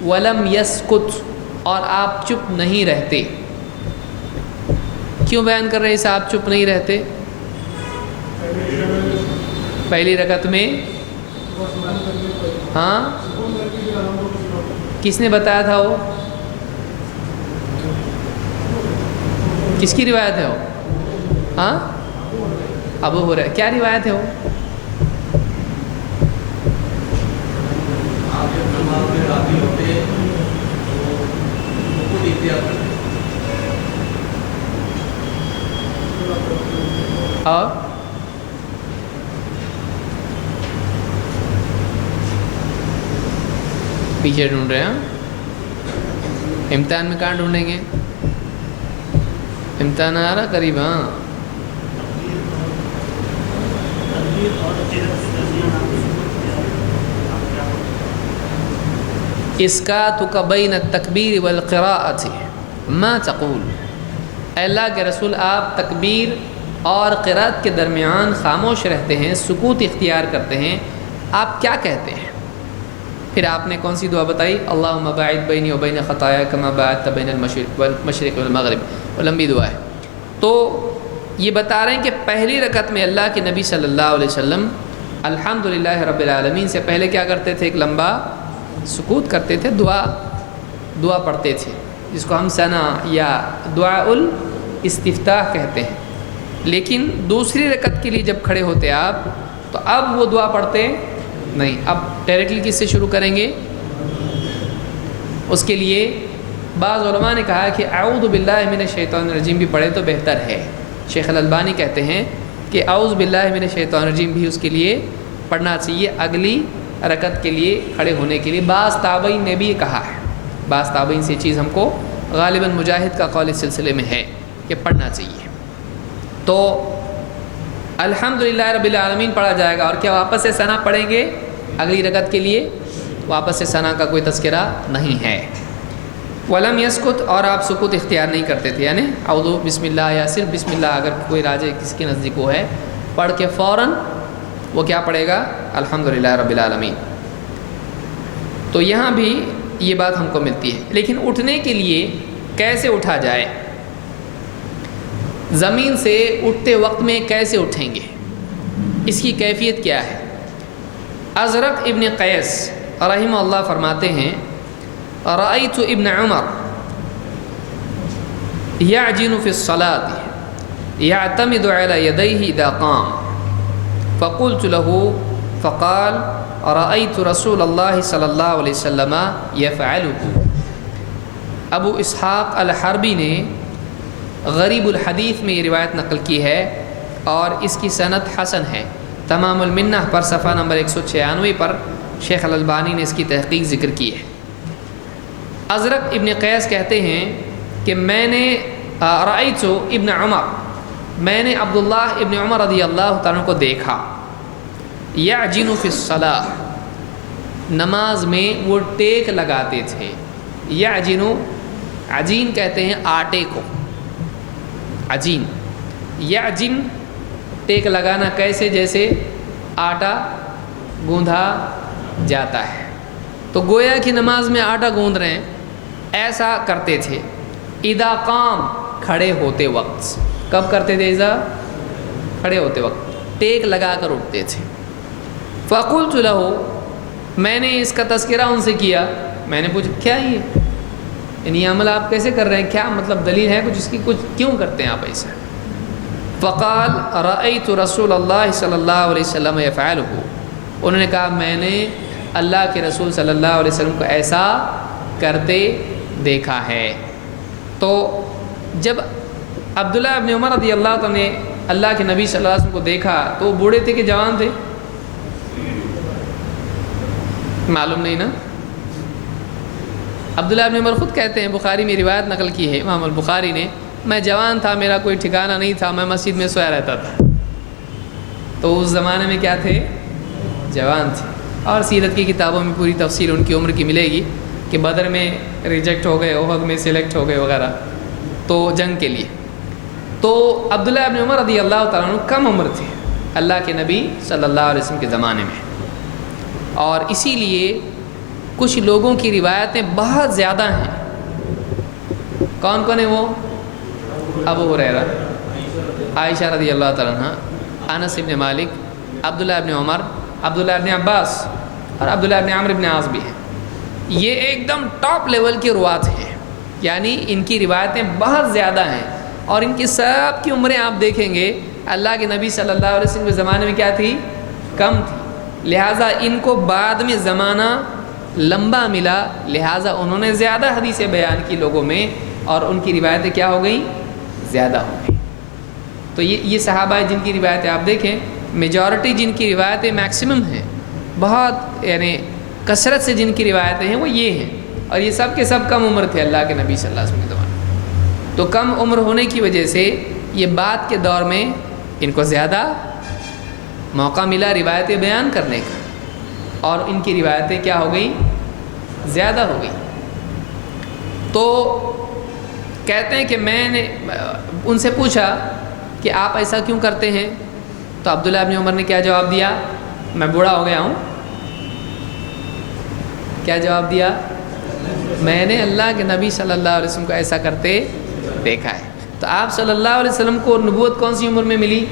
ولم یسکت، اور آپ چپ نہیں رہتے۔ کیوں بیان کر رہے ہیں اسے آپ چپ نہیں رہتے؟ پہلی رکعت میں، ہاں، کس نے بتایا تھا؟ وہ کس کی روایت ہے وہ؟ ہاں، ابو ہریرہ۔ کیا روایت ہے وہ؟ اور پیچھے ڈھونڈ رہے ہیں؟ امتحان میں کہاں ڈھونڈیں گے؟ امتحان آ رہا قریب۔ ہاں، اسکاتک بین التکبیر والقراءۃ ما تقول، اے اللہ کے رسول آپ تکبیر اور قرات کے درمیان خاموش رہتے ہیں، سکوت اختیار کرتے ہیں، آپ کیا کہتے ہیں؟ پھر آپ نے کون سی دعا بتائی؟ اللہم باعد بینی و بین خطایا کما باعدت بین المشرق والمغرب، وہ لمبی دعا ہے۔ تو یہ بتا رہے ہیں کہ پہلی رکعت میں اللہ کے نبی صلی اللہ علیہ وسلم الحمدللہ رب العالمین سے پہلے کیا کرتے تھے؟ ایک لمبا سکوت کرتے تھے، دعا پڑھتے تھے، جس کو ہم ثنا یا دعاء الاستفتاح کہتے ہیں۔ لیکن دوسری رکعت کے لیے جب کھڑے ہوتے آپ تو اب وہ دعا پڑھتے نہیں، اب ڈائریکٹلی کس سے شروع کریں گے؟ اس کے لیے بعض علماء نے کہا کہ اعوذ باللہ من الشیطان الرجیم بھی پڑھے تو بہتر ہے۔ شیخ الالبانی کہتے ہیں کہ اعوذ باللہ من الشیطان الرجیم بھی اس کے لیے پڑھنا چاہیے اگلی رکعت کے لیے کھڑے ہونے کے لیے۔ بعض تابعین نے بھی یہ کہا ہے، بعض تابعین سے چیز ہم کو غالباً مجاہد کا قول اس سلسلے میں ہے کہ پڑھنا چاہیے۔ تو الحمدللہ رب العالمین پڑھا جائے گا، اور کیا واپس سے ثنا پڑھیں گے اگلی رکعت کے لیے؟ واپس سے ثنا کا کوئی تذکرہ نہیں ہے۔ ولم یسکت، اور آپ سکوت اختیار نہیں کرتے تھے، یعنی اعوذ بسم اللہ یا صرف بسم اللہ اگر کوئی راجع کسی کے نزدیک وہ ہے پڑھ کے فوراً وہ کیا پڑھے گا؟ الحمدللہ رب العالمین۔ تو یہاں بھی یہ بات ہم کو ملتی ہے۔ لیکن اٹھنے کے لیے کیسے اٹھا جائے؟ زمین سے اٹھتے وقت میں کیسے اٹھیں گے؟ اس کی کیفیت کیا ہے؟ ازرق ابن قیس رحمہ اللہ فرماتے ہیں رأیت ابن عمر یعجن فی الصلاة یعتمد علی یدیہ اذا قام فقلت له فقال رأیت رسول اللہ صلی اللہ علیہ وسلم یفعلہ۔ ابو اسحاق الحربی نے غریب الحدیث میں یہ روایت نقل کی ہے اور اس کی سند حسن ہے۔ تمام المنہ پر صفحہ نمبر 196 پر شیخ الالبانی نے اس کی تحقیق ذکر کی ہے۔ ازرق ابن قیس کہتے ہیں کہ میں نے رأیت ابن عمر، میں نے عبداللہ ابن عمر رضی اللہ تعالیٰ کو دیکھا، یعجن فی الصلاۃ، نماز میں وہ ٹیک لگاتے تھے۔ یعجن، عجین کہتے ہیں آٹے کو، عجین، یعجن ٹیک لگانا کیسے؟ جیسے آٹا گوندھا جاتا ہے، تو گویا کہ نماز میں آٹا گوندھ رہے ہیں، ایسا کرتے تھے۔ اذا قام، کھڑے ہوتے وقت۔ کب کرتے تھے؟ اذا، کھڑے ہوتے وقت ٹیک لگا کر اٹھتے تھے۔ فقلت له، میں نے اس کا تذکرہ ان سے کیا، میں نے پوچھا کیا یہ یعنی عمل آپ کیسے کر رہے ہیں، کیا مطلب دلیل ہے کچھ اس کی، کچھ کیوں کرتے ہیں آپ ایسا؟ فقال رأیت رسول اللہ صلی اللہ علیہ وسلم یفعلہ، انہوں نے کہا میں نے اللہ کے رسول صلی اللہ علیہ وسلم کو ایسا کرتے دیکھا ہے۔ تو جب عبداللہ ابن عمر رضی اللہ عنہ نے اللہ کے نبی صلی اللہ علیہ وسلم کو دیکھا تو وہ بوڑھے تھے کہ جوان تھے؟ معلوم نہیں نا۔ عبداللہ ابن عمر خود کہتے ہیں، بخاری میں روایت نقل کی ہے امام البخاری نے، میں جوان تھا، میرا کوئی ٹھکانہ نہیں تھا، میں مسجد میں سویا رہتا تھا۔ تو اس زمانے میں کیا تھے؟ جوان تھے۔ اور سیرت کی کتابوں میں پوری تفصیل ان کی عمر کی ملے گی کہ بدر میں ریجیکٹ ہو گئے، احد میں سلیکٹ ہو گئے وغیرہ، تو جنگ کے لیے۔ تو عبداللہ ابن عمر رضی اللہ تعالیٰ عنہ کم عمر تھے اللہ کے نبی صلی اللہ علیہ وسلم کے زمانے میں، اور اسی لیے کچھ لوگوں کی روایتیں بہت زیادہ ہیں۔ کون کون ہیں وہ؟ ابو ہریرہ، عائشہ رضی اللہ تعالیٰ عنہ، انس ابن مالک، عبداللہ ابن عمر، عبداللہ ابن عباس اور عبداللہ ابن عمرو ابن عاص بھی ہیں۔ یہ ایک دم ٹاپ لیول کے روات ہیں، یعنی ان کی روایتیں بہت زیادہ ہیں، اور ان کی سب کی عمریں آپ دیکھیں گے اللہ کے نبی صلی اللہ علیہ وسلم کے زمانے میں کیا تھی؟ کم تھی، لہٰذا ان کو بعد میں زمانہ لمبا ملا، لہٰذا انہوں نے زیادہ حدیثیں بیان کی لوگوں میں، اور ان کی روایتیں کیا ہو گئیں؟ زیادہ ہو گئیں۔ تو یہ صحابہ جن کی روایتیں آپ دیکھیں، میجورٹی جن کی روایتیں میکسیمم ہیں، بہت یعنی کثرت سے جن کی روایتیں ہیں وہ یہ ہیں، اور یہ سب کے سب کم عمر تھے اللہ کے نبی صلی اللہ علیہ وسلم کے زمانے میں۔ تو کم عمر ہونے کی وجہ سے یہ بعد کے دور میں ان کو زیادہ موقع ملا روایتیں بیان کرنے کا، اور ان کی روایتیں کیا ہو گئی؟ زیادہ ہو گئی۔ تو کہتے ہیں کہ میں نے ان سے پوچھا کہ آپ ایسا کیوں کرتے ہیں؟ تو عبداللہ ابن عمر نے کیا جواب دیا؟ میں بوڑھا ہو گیا ہوں۔ کیا جواب دیا؟ میں نے اللہ کے نبی صلی اللہ علیہ وسلم کو ایسا کرتے دیکھا ہے۔ تو آپ صلی اللہ علیہ وسلم کو نبوت کون سی عمر میں ملی؟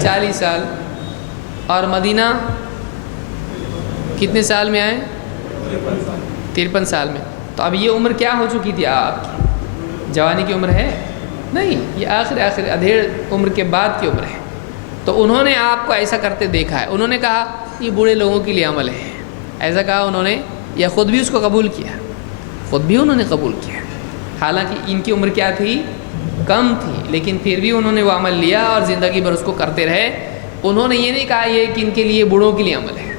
40 سال۔ اور مدینہ کتنے سال میں آئے؟ 53 سال میں۔ تو اب یہ عمر کیا ہو چکی تھی آپ کی؟ جوانی کی عمر ہے؟ نہیں، یہ آخر ادھیڑ عمر کے بعد کی عمر ہے۔ تو انہوں نے آپ کو ایسا کرتے دیکھا ہے۔ انہوں نے کہا یہ بوڑھے لوگوں کے لیے عمل ہے، ایسا کہا انہوں نے، یا خود بھی اس کو قبول کیا؟ خود بھی انہوں نے قبول کیا، حالانکہ ان کی عمر کیا تھی؟ کم تھی، لیکن پھر بھی انہوں نے وہ عمل لیا اور زندگی بھر اس کو کرتے رہے۔ انہوں نے یہ نہیں کہا یہ کہ ان کے لیے بوڑھوں کے لیے عمل ہے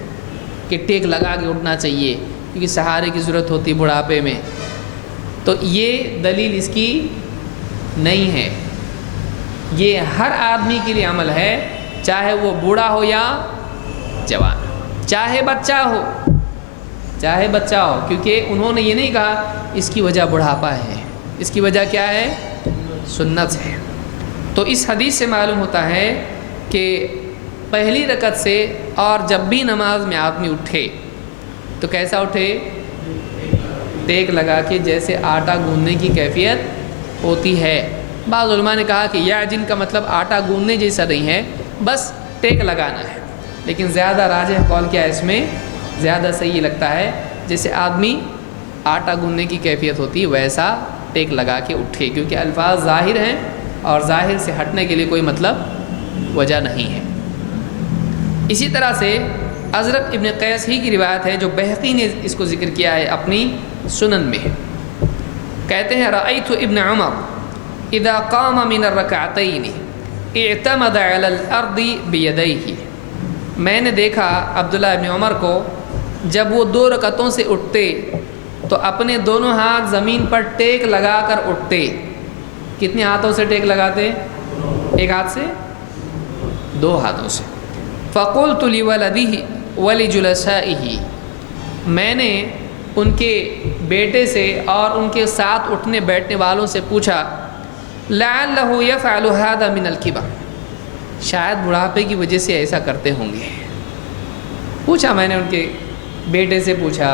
کہ ٹیک لگا کے اٹھنا چاہیے کیونکہ سہارے کی ضرورت ہوتی ہے بڑھاپے میں۔ تو یہ دلیل اس کی نہیں ہے۔ یہ ہر آدمی کے لیے عمل ہے، چاہے وہ بوڑھا ہو یا جوان، چاہے بچہ ہو، کیونکہ انہوں نے یہ نہیں کہا اس کی وجہ بڑھاپا ہے، اس کی وجہ کیا ہے؟ سنت ہے۔ تو اس حدیث سے معلوم ہوتا ہے کہ پہلی رکعت سے اور جب بھی نماز میں آدمی اٹھے تو کیسا اٹھے؟ ٹیک لگا کے، جیسے آٹا گوندنے کی کیفیت ہوتی ہے۔ بعض علماء نے کہا کہ یا جن کا مطلب آٹا گوندنے جیسا نہیں ہے، بس ٹیک لگانا ہے، لیکن زیادہ راجح قول کیا ہے اس میں؟ زیادہ صحیح لگتا ہے جیسے آدمی آٹا گوندنے کی کیفیت ہوتی ہے ویسا ٹیک لگا کے اٹھے، کیونکہ الفاظ ظاہر ہیں اور ظاہر سے ہٹنے کے لیے کوئی مطلب وجہ نہیں ہے۔ اسی طرح سے ازرق ابن قیس ہی کی روایت ہے جو بہقی نے اس کو ذکر کیا ہے اپنی سنن میں۔ کہتے ہیں رأیت ابن عمر اذا قام من الرکعتین اعتمد علی الارض بیدیہ، میں نے دیکھا عبداللہ ابن عمر کو جب وہ 2 رکعتوں سے اٹھتے تو اپنے دونوں ہاتھ زمین پر ٹیک لگا کر اٹھتے۔ کتنے ہاتھوں سے ٹیک لگاتے؟ ایک ہاتھ سے، 2 ہاتھوں سے۔ فقلت لولدہ ولجلسائہ، میں نے ان کے بیٹے سے اور ان کے ساتھ اٹھنے بیٹھنے والوں سے پوچھا لعلہ یفعل ھذا من الکبر، شاید بڑھاپے کی وجہ سے ایسا کرتے ہوں گے۔ پوچھا میں نے ان کے بیٹے سے پوچھا،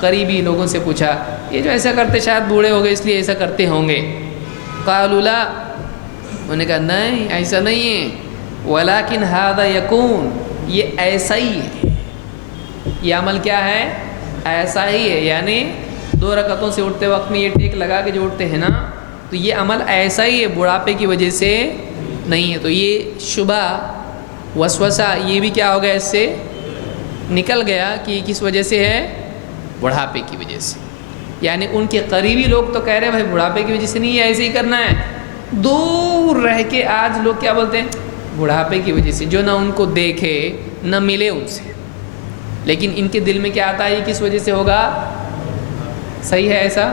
قریبی لوگوں سے پوچھا، یہ جو ایسا کرتے شاید بوڑھے ہو گئے اس لیے ایسا کرتے ہوں گے؟ قالوا لا، انہوں نے کہا نہیں ایسا نہیں ہے، ولیکن ھذا یکون، یہ ایسا ہی ہے، یہ عمل کیا ہے؟ ایسا ہی ہے، یعنی 2 رکعتوں سے اٹھتے وقت میں یہ ٹیک لگا کے جو اٹھتے ہیں نا، تو یہ عمل ایسا ہی ہے، بڑھاپے کی وجہ سے نہیں ہے۔ تو یہ شبہ وسوسہ یہ بھی کیا ہو گیا، اس سے نکل گیا کہ یہ کس وجہ سے ہے؟ بڑھاپے کی وجہ سے۔ یعنی ان کے قریبی لوگ تو کہہ رہے ہیں بھائی بڑھاپے کی وجہ سے نہیں ہے، ایسے ہی کرنا ہے۔ دور رہ کے آج لوگ کیا بولتے ہیں؟ بڑھاپے کی وجہ سے، جو نہ ان کو دیکھے نہ ملے ان سے، لیکن ان کے دل میں کیا آتا ہے یہ کس وجہ سے ہوگا؟ صحیح ہے ایسا؟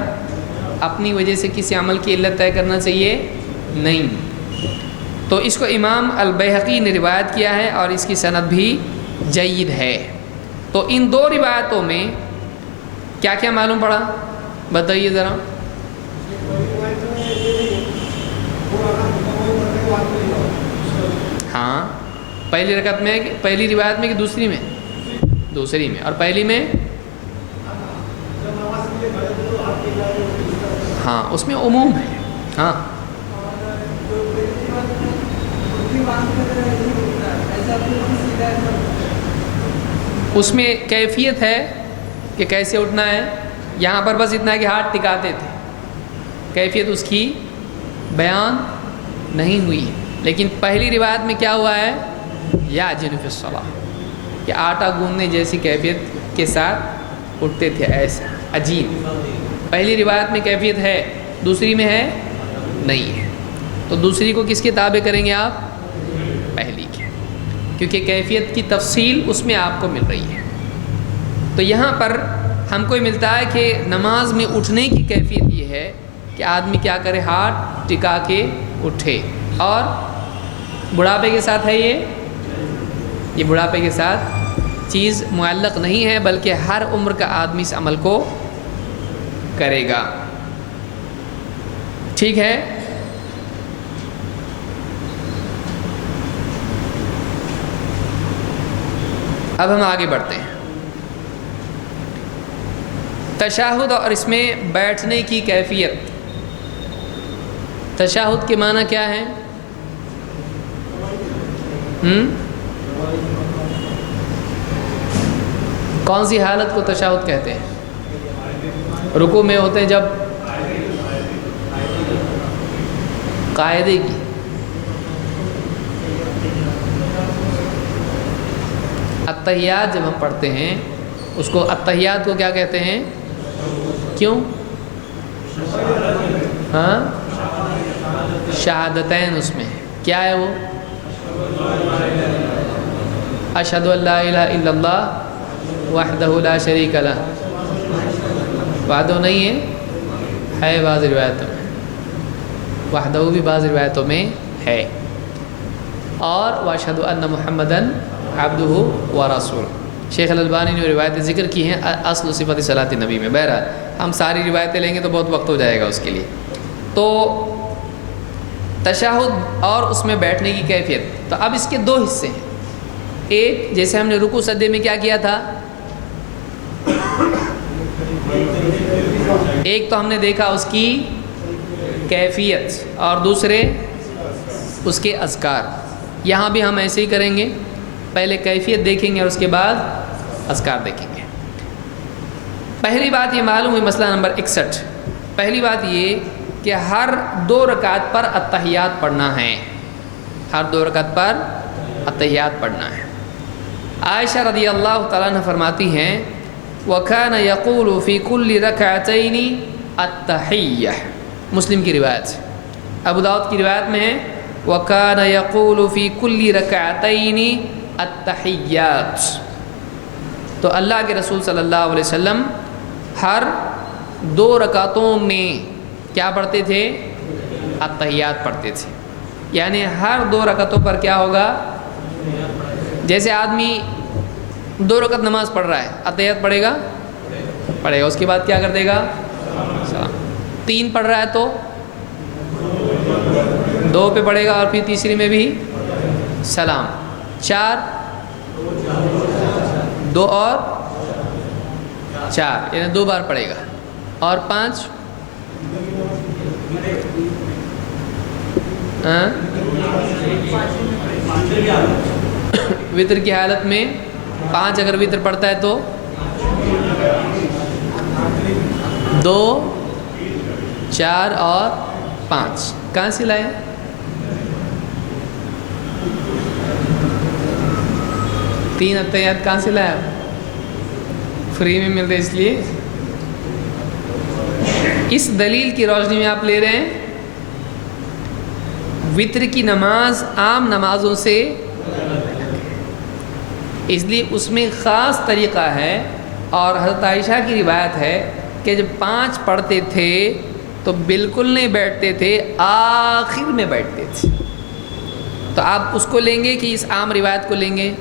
اپنی وجہ سے کسی عمل کی علت طے کرنا چاہیے نہیں۔ تو اس کو امام البیہقی نے روایت کیا ہے اور اس کی سند بھی جید ہے۔ تو ان 2 روایتوں میں کیا کیا معلوم پڑا؟ بتائیے ذرا۔ ہاں، پہلی رکعت میں، پہلی روایت میں کہ دوسری میں؟ دوسری میں۔ اور پہلی میں؟ ہاں، اس میں عموم ہے۔ ہاں، اس میں کیفیت ہے کہ کیسے اٹھنا ہے، یہاں پر بس اتنا ہے کہ ہاتھ ٹکاتے تھے، کیفیت اس کی بیان نہیں ہوئی ہے۔ لیکن پہلی روایت میں کیا ہوا ہے؟ یا جنف الصلاۃ، کہ آٹا گوندنے جیسی کیفیت کے ساتھ اٹھتے تھے، ایسا عجیب۔ پہلی روایت میں کیفیت ہے، دوسری میں ہے نہیں ہے۔ تو دوسری کو کس کے تابع کریں گے آپ؟ پہلی کے، کیونکہ کیفیت کی تفصیل اس میں آپ کو مل رہی ہے۔ تو یہاں پر ہم کو ملتا ہے کہ نماز میں اٹھنے کی کیفیت یہ ہے کہ آدمی کیا کرے؟ ہاتھ ٹکا کے اٹھے۔ اور بڑھاپے کے ساتھ ہے یہ بڑھاپے کے ساتھ چیز معلق نہیں ہے، بلکہ ہر عمر کا آدمی اس عمل کو کرے گا۔ ٹھیک ہے. اب ہم آگے بڑھتے ہیں. تشہد اور اس میں بیٹھنے کی کیفیت. تشہد کے معنی کیا ہے؟ کون سی حالت کو تشہد کہتے ہیں؟ رکوع میں ہوتے ہیں جب قاعدے کی. التحیات جب ہم پڑھتے ہیں اس کو التحیات کو کیا کہتے ہیں؟ کیوں؟ ہاں، شہادتین اس میں کیا ہے وہ؟ اشہد ان لا الہ الا اللہ وحدہ لا شریک لہ. وحدہ نہیں ہے بعض روایتوں میں، وحدہ بھی بعض روایتوں میں ہے. اور واشہد ان محمدن عبدہ و رسول. شیخ الالبانی نے روایتیں ذکر کی ہیں اصل صفت صلاۃ نبی میں. بہرحال ہم ساری روایتیں لیں گے تو بہت وقت ہو جائے گا اس کے لیے. تو تشہد اور اس میں بیٹھنے کی کیفیت. تو اب اس کے دو حصے ہیں. ایک جیسے ہم نے رکوع سجدے میں کیا کیا تھا، ایک تو ہم نے دیکھا اس کی کیفیت اور دوسرے اس کے اذکار. یہاں بھی ہم ایسے ہی کریں گے، پہلے کیفیت دیکھیں گے اور اس کے بعد اذکار دیکھیں گے. پہلی بات یہ معلوم ہوئی، مسئلہ نمبر 61. پہلی بات یہ کہ ہر 2 رکعت پر التحیات پڑھنا ہے. ہر 2 رکعت پر التحیات پڑھنا ہے. عائشہ رضی اللہ تعالیٰ عنہ فرماتی ہیں وَكَانَ يَقُولُ فِي كُلِّ رَكَعَتَيْنِ التَّحِيَّةِ. مسلم کی روایت سے، ابو داؤد کی روایت میں ہے وَكَانَ يَقُولُ فِي كُلِّ رَكَعَتَيْنِ التَّحِيَّاتِ. تو اللہ کے رسول صلی اللہ علیہ وسلم ہر 2 رکعتوں میں کیا پڑھتے تھے؟ التحیات پڑھتے تھے. یعنی ہر 2 رکعتوں پر کیا ہوگا؟ جیسے آدمی 2 رکعت نماز پڑھ رہا ہے، التحیات پڑھے گا، اس کے بعد کیا کر دے گا؟ سلام. 3 پڑھ رہا ہے تو 2 پہ پڑھے گا اور پھر تیسری میں بھی سلام. 4 2 اور 4 یعنی 2 بار پڑھے گا. اور 5 وطر کی حالت میں 5 اگر وطر پڑھتا ہے تو 2 4 اور 5. کہاں سے لائے؟ تین التحیات کہاں سے لایا؟ فری میں مل رہے اس لیے. اس دلیل کی روشنی میں آپ لے رہے ہیں وطر کی نماز عام نمازوں سے، اس لیے اس میں خاص طریقہ ہے. اور حضرت عائشہ کی روایت ہے کہ جب 5 پڑھتے تھے تو بالکل نہیں بیٹھتے تھے، آخر میں بیٹھتے تھے. تو آپ اس کو لیں گے کہ اس عام روایت کو لیں گے؟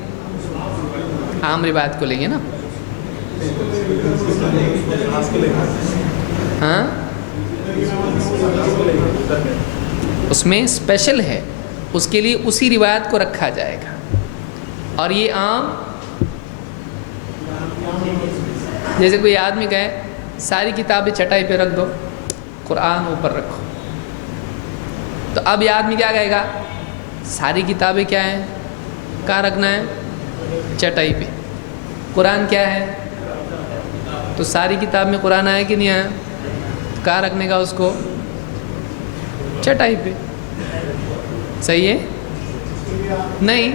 عام روایت کو لیں گے نا. ہاں، اس میں اسپیشل ہے، اس کے لیے اسی روایت کو رکھا جائے گا. اور یہ عام، جیسے کوئی آدمی کہے ساری کتابیں چٹائی پہ رکھ دو، قرآن اوپر رکھو، تو اب یہ آدمی کیا کہے گا؟ ساری کتابیں کیا ہیں؟ کہاں رکھنا ہے؟ چٹائی پہ. قرآن کیا ہے؟ تو ساری کتاب میں قرآن آیا کہ نہیں آیا؟ کہاں رکھنے کا اس کو؟ چٹائی پہ. صحیح ہے؟ نہیں،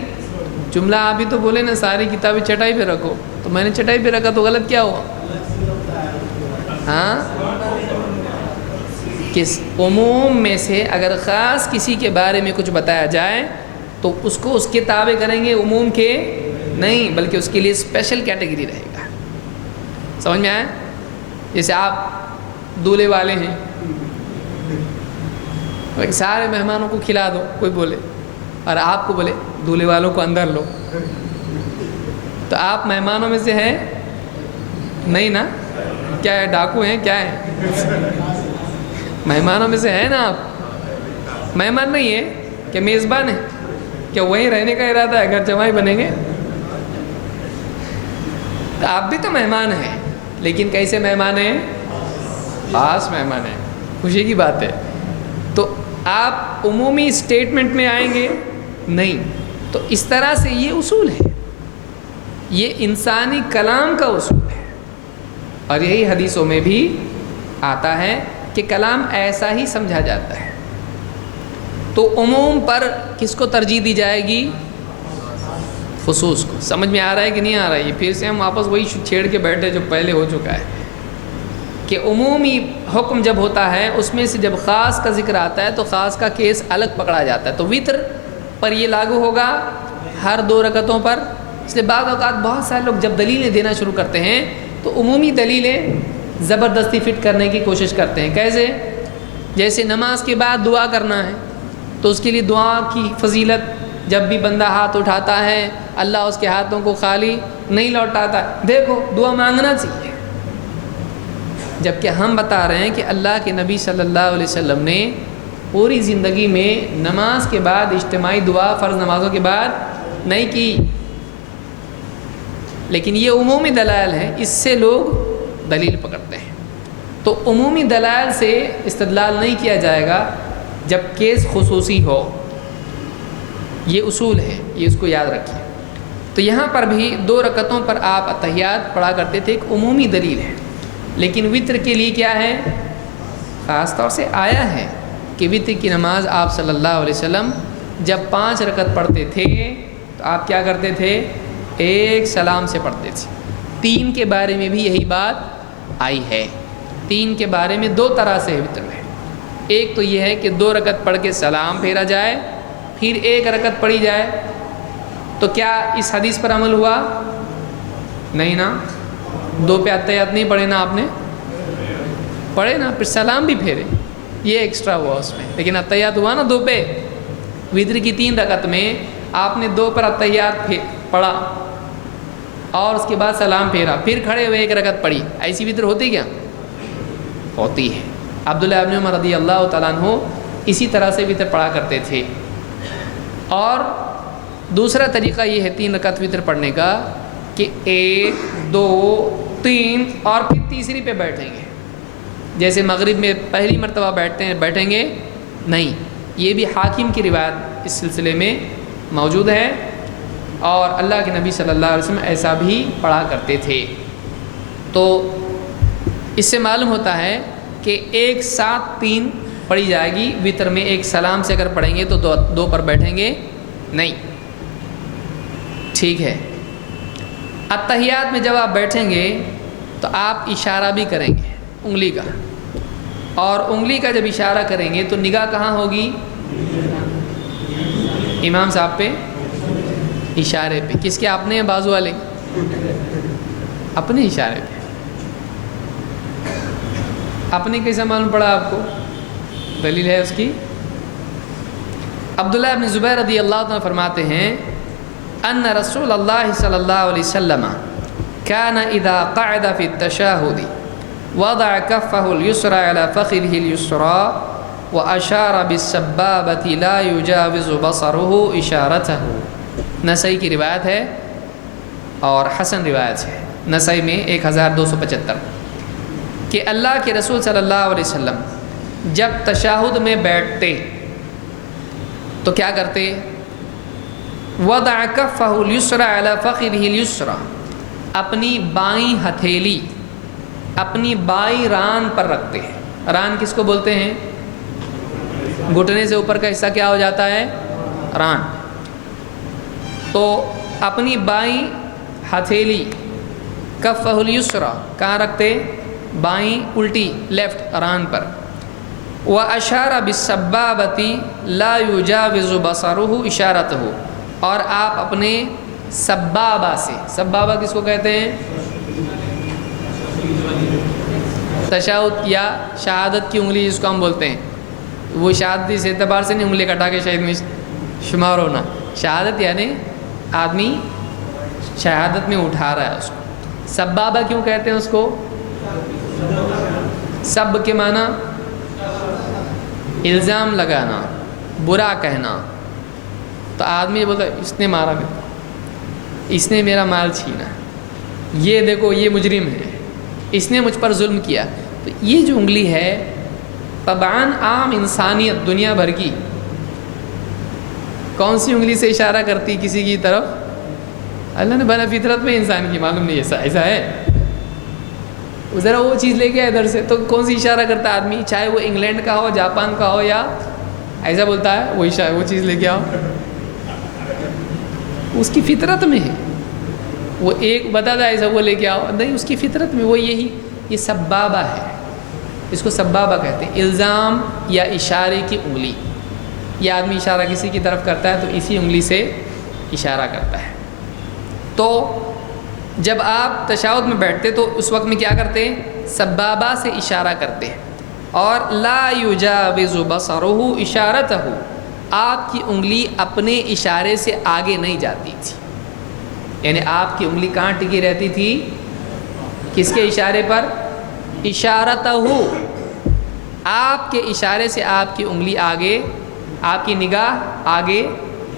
جملہ آپ ہی تو بولے نا ساری کتابیں چٹائی پہ رکھو، تو میں نے چٹائی پہ رکھا تو غلط کیا ہوا؟ ہاں، کس عموم میں سے اگر خاص کسی کے بارے میں کچھ بتایا جائے تو اس کو اس کے تابع کریں گے، عموم کے نہیں، بلکہ اس کے لیے اسپیشل کیٹیگری رہے گا. سمجھ میں آیا؟ جیسے آپ دولہے والے ہیں، سارے مہمانوں کو کھلا دو، کوئی بولے، اور آپ کو بولے دولہے والوں کو اندر لو، تو آپ مہمانوں میں سے ہیں نہیں نا؟ کیا ہے، ڈاکو ہیں کیا ہے؟ مہمانوں میں سے ہے نا آپ؟ مہمان نہیں ہے کہ میزبان ہے؟ کیا وہیں رہنے کا ارادہ ہے؟ گھر جمائی بنیں گے؟ آپ بھی تو مہمان ہیں، لیکن کیسے مہمان ہیں؟ خاص مہمان ہیں، خوشی کی بات ہے۔ تو آپ عمومی اسٹیٹمنٹ میں آئیں گے نہیں۔ تو اس طرح سے یہ اصول ہے، یہ انسانی کلام کا اصول ہے، اور یہی حدیثوں میں بھی آتا ہے کہ کلام ایسا ہی سمجھا جاتا ہے۔ تو عموم پر کس کو ترجیح دی جائے گی؟ خصوص کو۔ سمجھ میں آ رہا ہے کہ نہیں آ رہا ہے؟ یہ پھر سے ہم واپس وہی چھیڑ کے بیٹھے جو پہلے ہو چکا ہے کہ عمومی حکم جب ہوتا ہے اس میں سے جب خاص کا ذکر آتا ہے تو خاص کا کیس الگ پکڑا جاتا ہے۔ تو وطر پر یہ لاگو ہوگا ہر 2 رکعتوں پر۔ اس لیے بعض اوقات بہت سارے لوگ جب دلیلیں دینا شروع کرتے ہیں تو عمومی دلیلیں زبردستی فٹ کرنے کی کوشش کرتے ہیں۔ کیسے؟ جیسے نماز کے بعد دعا کرنا ہے تو اس کے لیے دعا کی فضیلت، جب بھی بندہ ہاتھ اٹھاتا ہے اللہ اس کے ہاتھوں کو خالی نہیں لوٹاتا، دیکھو دعا مانگنا چاہیے۔ جبکہ ہم بتا رہے ہیں کہ اللہ کے نبی صلی اللہ علیہ وسلم نے پوری زندگی میں نماز کے بعد اجتماعی دعا فرض نمازوں کے بعد نہیں کی، لیکن یہ عمومی دلائل ہیں، اس سے لوگ دلیل پکڑتے ہیں۔ تو عمومی دلائل سے استدلال نہیں کیا جائے گا جب کیس خصوصی ہو، یہ اصول ہے، یہ اس کو یاد رکھیے۔ تو یہاں پر بھی 2 رکعتوں پر آپ اتحیات پڑھا کرتے تھے، ایک عمومی دلیل ہے، لیکن وطر کے لیے کیا ہے؟ خاص طور سے آیا ہے کہ وطر کی نماز آپ صلی اللہ علیہ وسلم جب 5 رکعت پڑھتے تھے تو آپ کیا کرتے تھے؟ ایک سلام سے پڑھتے تھے۔ 3 کے بارے میں بھی یہی بات آئی ہے۔ 3 کے بارے میں 2 طرح سے ہے وطر میں۔ ایک تو یہ ہے کہ 2 رکعت پڑھ کے سلام پھیرا جائے، پھر 1 رکعت پڑھی جائے۔ تو کیا اس حدیث پر عمل ہوا؟ نہیں نا، 2 پہ اتحیات نہیں پڑھے نا، آپ نے پڑھے نا، پھر سلام بھی پھیرے، یہ ایکسٹرا ہوا اس میں، لیکن اتحیات ہوا نا 2 پہ۔ وطر کی 3 رکعت میں آپ نے 2 پر اتحیات پڑھا اور اس کے بعد سلام پھیرا، پھر کھڑے ہوئے 1 رکعت پڑھی، ایسی وطر ہوتی کیا؟ ہوتی ہے۔ عبداللہ ابن عمر رضی اللہ تعالیٰ عنہ اسی طرح سے وطر پڑھا کرتے تھے۔ اور دوسرا طریقہ یہ ہے 3 رکعت وطر پڑھنے کا کہ 1 2 3 اور پھر تیسری پہ بیٹھیں گے، جیسے مغرب میں پہلی مرتبہ بیٹھیں گے نہیں۔ یہ بھی حاکم کی روایت اس سلسلے میں موجود ہے، اور اللہ کے نبی صلی اللہ علیہ وسلم ایسا بھی پڑھا کرتے تھے۔ تو اس سے معلوم ہوتا ہے کہ 1 7 3 پڑھی جائے گی وطر میں۔ ایک سلام سے اگر پڑھیں گے تو 2 پر بیٹھیں گے نہیں، ٹھیک ہے۔ اتحیات میں جب آپ بیٹھیں گے تو آپ اشارہ بھی کریں گے انگلی کا، اور انگلی کا جب اشارہ کریں گے تو نگاہ کہاں ہوگی؟ امام صاحب پہ، اشارے پہ۔ کس کے؟ اپنے بازو والے؟ اپنے اشارے پہ۔ اپنے کیسا معلوم پڑا آپ کو؟ دلیل ہے اس کی۔ عبداللہ ابن زبیر رضی اللہ عنہ فرماتے ہیں ان رسول اللہ صلی اللہ علیہ وسلم كان اذا قعد في التشهد وضع كفه اليسرى على فخذه اليسرى واشار بالسبابة لا يجاوز بصره اشارته۔ نسائی کی روایت ہے اور حسن روایت ہے، نسائی میں 1275، کہ اللہ کے رسول صلی اللہ علیہ وسلم جب تشہد میں بیٹھتے تو کیا کرتے؟ وضع کفہ الیسری علی فخذہ الیسری، اپنی بائیں ہتھیلی اپنی بائیں ران پر رکھتے ہیں۔ ران کس کو بولتے ہیں؟ گھٹنے سے اوپر کا حصہ کیا ہو جاتا ہے؟ ران۔ تو اپنی بائیں ہتھیلی کفہ الیسری کہاں رکھتے؟ بائیں الٹی لیفٹ ران پر۔ وَأَشَارَ بِالسَّبَّابَةِ لَا يُجَاوِزُ بَصَرُهُ إِشَارَتَهُ، اور آپ اپنے سبابہ سے، سبابہ کس کو کہتے ہیں؟ تشہد یا شہادت کی انگلی جس کو ہم بولتے ہیں، وہ شہادت اس اعتبار سے نہیں انگلی کٹا کے شہید میں شمار ہونا، شہادت یعنی آدمی شہادت میں اٹھا رہا ہے اس کو۔ سبابہ کیوں کہتے ہیں اس کو؟ سب کے معنی الزام لگانا، برا کہنا، تو آدمی بولتا اس نے مارا میرے کو، اس نے میرا مال چھینا، یہ دیکھو یہ مجرم ہے، اس نے مجھ پر ظلم کیا. تو یہ جو انگلی ہے طبعاً عام انسانیت دنیا بھر کی کون سی انگلی سے اشارہ کرتی کسی کی طرف؟ اللہ نے بنا فطرت میں انسان کی، معلوم نہیں ایسا ہے. ذرا وہ چیز لے کے ادھر سے تو کون سی اشارہ کرتا آدمی، چاہے وہ انگلینڈ کا ہو، جاپان کا ہو، یا ایسا بولتا ہے وہ چیز لے کے آؤ. اس کی فطرت میں ہے، وہ ایک بتاتا ہے ایسا وہ لے کے آؤ، نہیں اس کی فطرت میں وہ یہی. یہ سبابہ ہے، اس کو سبابہ کہتے ہیں، الزام یا اشارے کی انگلی. یہ آدمی اشارہ کسی کی طرف کرتا ہے تو اسی انگلی سے اشارہ کرتا ہے. تو جب آپ تشہد میں بیٹھتے تو اس وقت میں کیا کرتے ہیں؟ سبابہ سے اشارہ کرتے ہیں. اور لا یجاوز بصرہ اشارتہ، آپ کی انگلی اپنے اشارے سے آگے نہیں جاتی تھی. یعنی آپ کی انگلی کہاں ٹکی رہتی تھی؟ کس کے اشارے پر؟ اشارتہ. آپ کے اشارے سے آپ کی انگلی آگے، آپ کی نگاہ آگے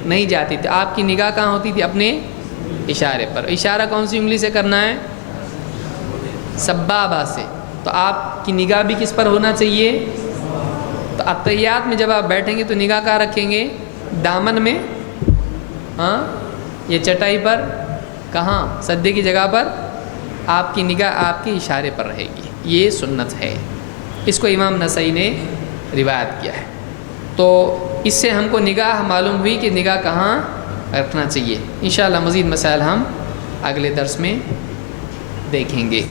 نہیں جاتی تھی. آپ کی نگاہ کہاں ہوتی تھی؟ اپنے اشارے پر. اشارہ کون سی انگلی سے کرنا ہے؟ سبابہ سے. تو آپ کی نگاہ بھی کس پر ہونا چاہیے؟ تو اتحیات میں جب آپ بیٹھیں گے تو نگاہ کہاں رکھیں گے؟ دامن میں، ہاں، یہ چٹائی پر، کہاں؟ سجدے کی جگہ پر. آپ کی نگاہ آپ کے اشارے پر رہے گی. یہ سنت ہے، اس کو امام نسائی نے روایت کیا ہے. تو اس سے ہم کو نگاہ معلوم ہوئی کہ نگاہ کہاں رکھنا چاہیے. انشاءاللہ مزید مسائل ہم اگلے درس میں دیکھیں گے.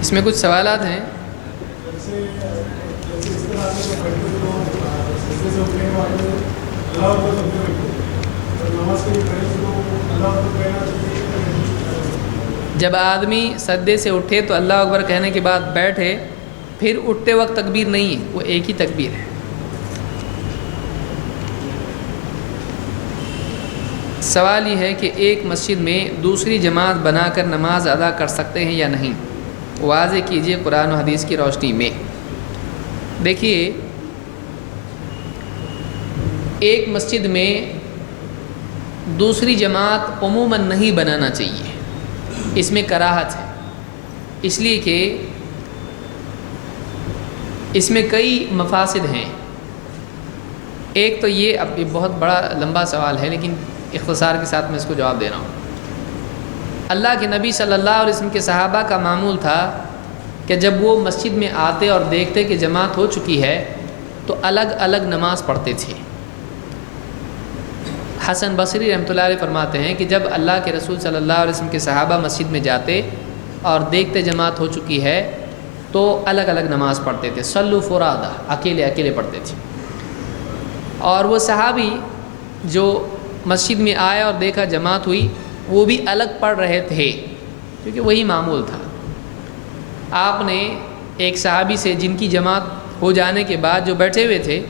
اس میں کچھ سوالات ہیں. جب آدمی سجدے سے اٹھے تو اللہ اکبر کہنے کے بعد بیٹھے، پھر اٹھتے وقت تکبیر نہیں ہے، وہ ایک ہی تکبیر ہے. سوال یہ ہے کہ ایک مسجد میں دوسری جماعت بنا کر نماز ادا کر سکتے ہیں یا نہیں؟ واضح کیجئے قرآن و حدیث کی روشنی میں. دیکھیے، ایک مسجد میں دوسری جماعت عموماً نہیں بنانا چاہیے، اس میں کراہت ہے. اس لیے کہ اس میں کئی مفاسد ہیں. ایک تو یہ، اب یہ بہت بڑا لمبا سوال ہے لیکن اختصار کے ساتھ میں اس کو جواب دے رہا ہوں. اللہ کے نبی صلی اللہ علیہ وسلم کے صحابہ کا معمول تھا کہ جب وہ مسجد میں آتے اور دیکھتے کہ جماعت ہو چکی ہے تو الگ الگ نماز پڑھتے تھے. حسن بصری رحمۃ اللہ علیہ فرماتے ہیں کہ جب اللہ کے رسول صلی اللہ علیہ وسلم کے صحابہ مسجد میں جاتے اور دیکھتے جماعت ہو چکی ہے تو الگ الگ نماز پڑھتے تھے. صلو فرادہ، اکیلے اکیلے پڑھتے تھے. اور وہ صحابی جو مسجد میں آئے اور دیکھا جماعت ہوئی، وہ بھی الگ پڑھ رہے تھے کیونکہ وہی معمول تھا. آپ نے ایک صحابی سے جن کی جماعت ہو جانے کے بعد جو بیٹھے ہوئے تھے،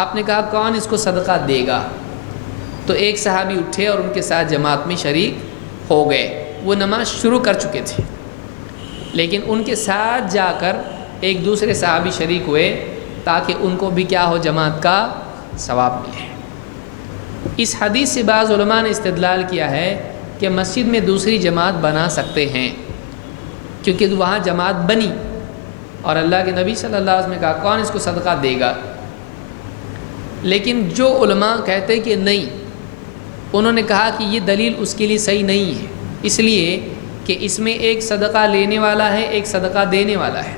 آپ نے کہا کون اس کو صدقہ دے گا؟ تو ایک صحابی اٹھے اور ان کے ساتھ جماعت میں شریک ہو گئے. وہ نماز شروع کر چکے تھے لیکن ان کے ساتھ جا کر ایک دوسرے صحابی شریک ہوئے تاکہ ان کو بھی کیا ہو؟ جماعت کا ثواب ملے. اس حدیث سے بعض علماء نے استدلال کیا ہے کہ مسجد میں دوسری جماعت بنا سکتے ہیں کیونکہ وہاں جماعت بنی اور اللہ کے نبی صلی اللہ علیہ وسلم نے کہا کون اس کو صدقہ دے گا. لیکن جو علماء کہتے کہ نہیں، انہوں نے کہا کہ یہ دلیل اس کے لیے صحیح نہیں ہے، اس لیے کہ اس میں ایک صدقہ لینے والا ہے، ایک صدقہ دینے والا ہے.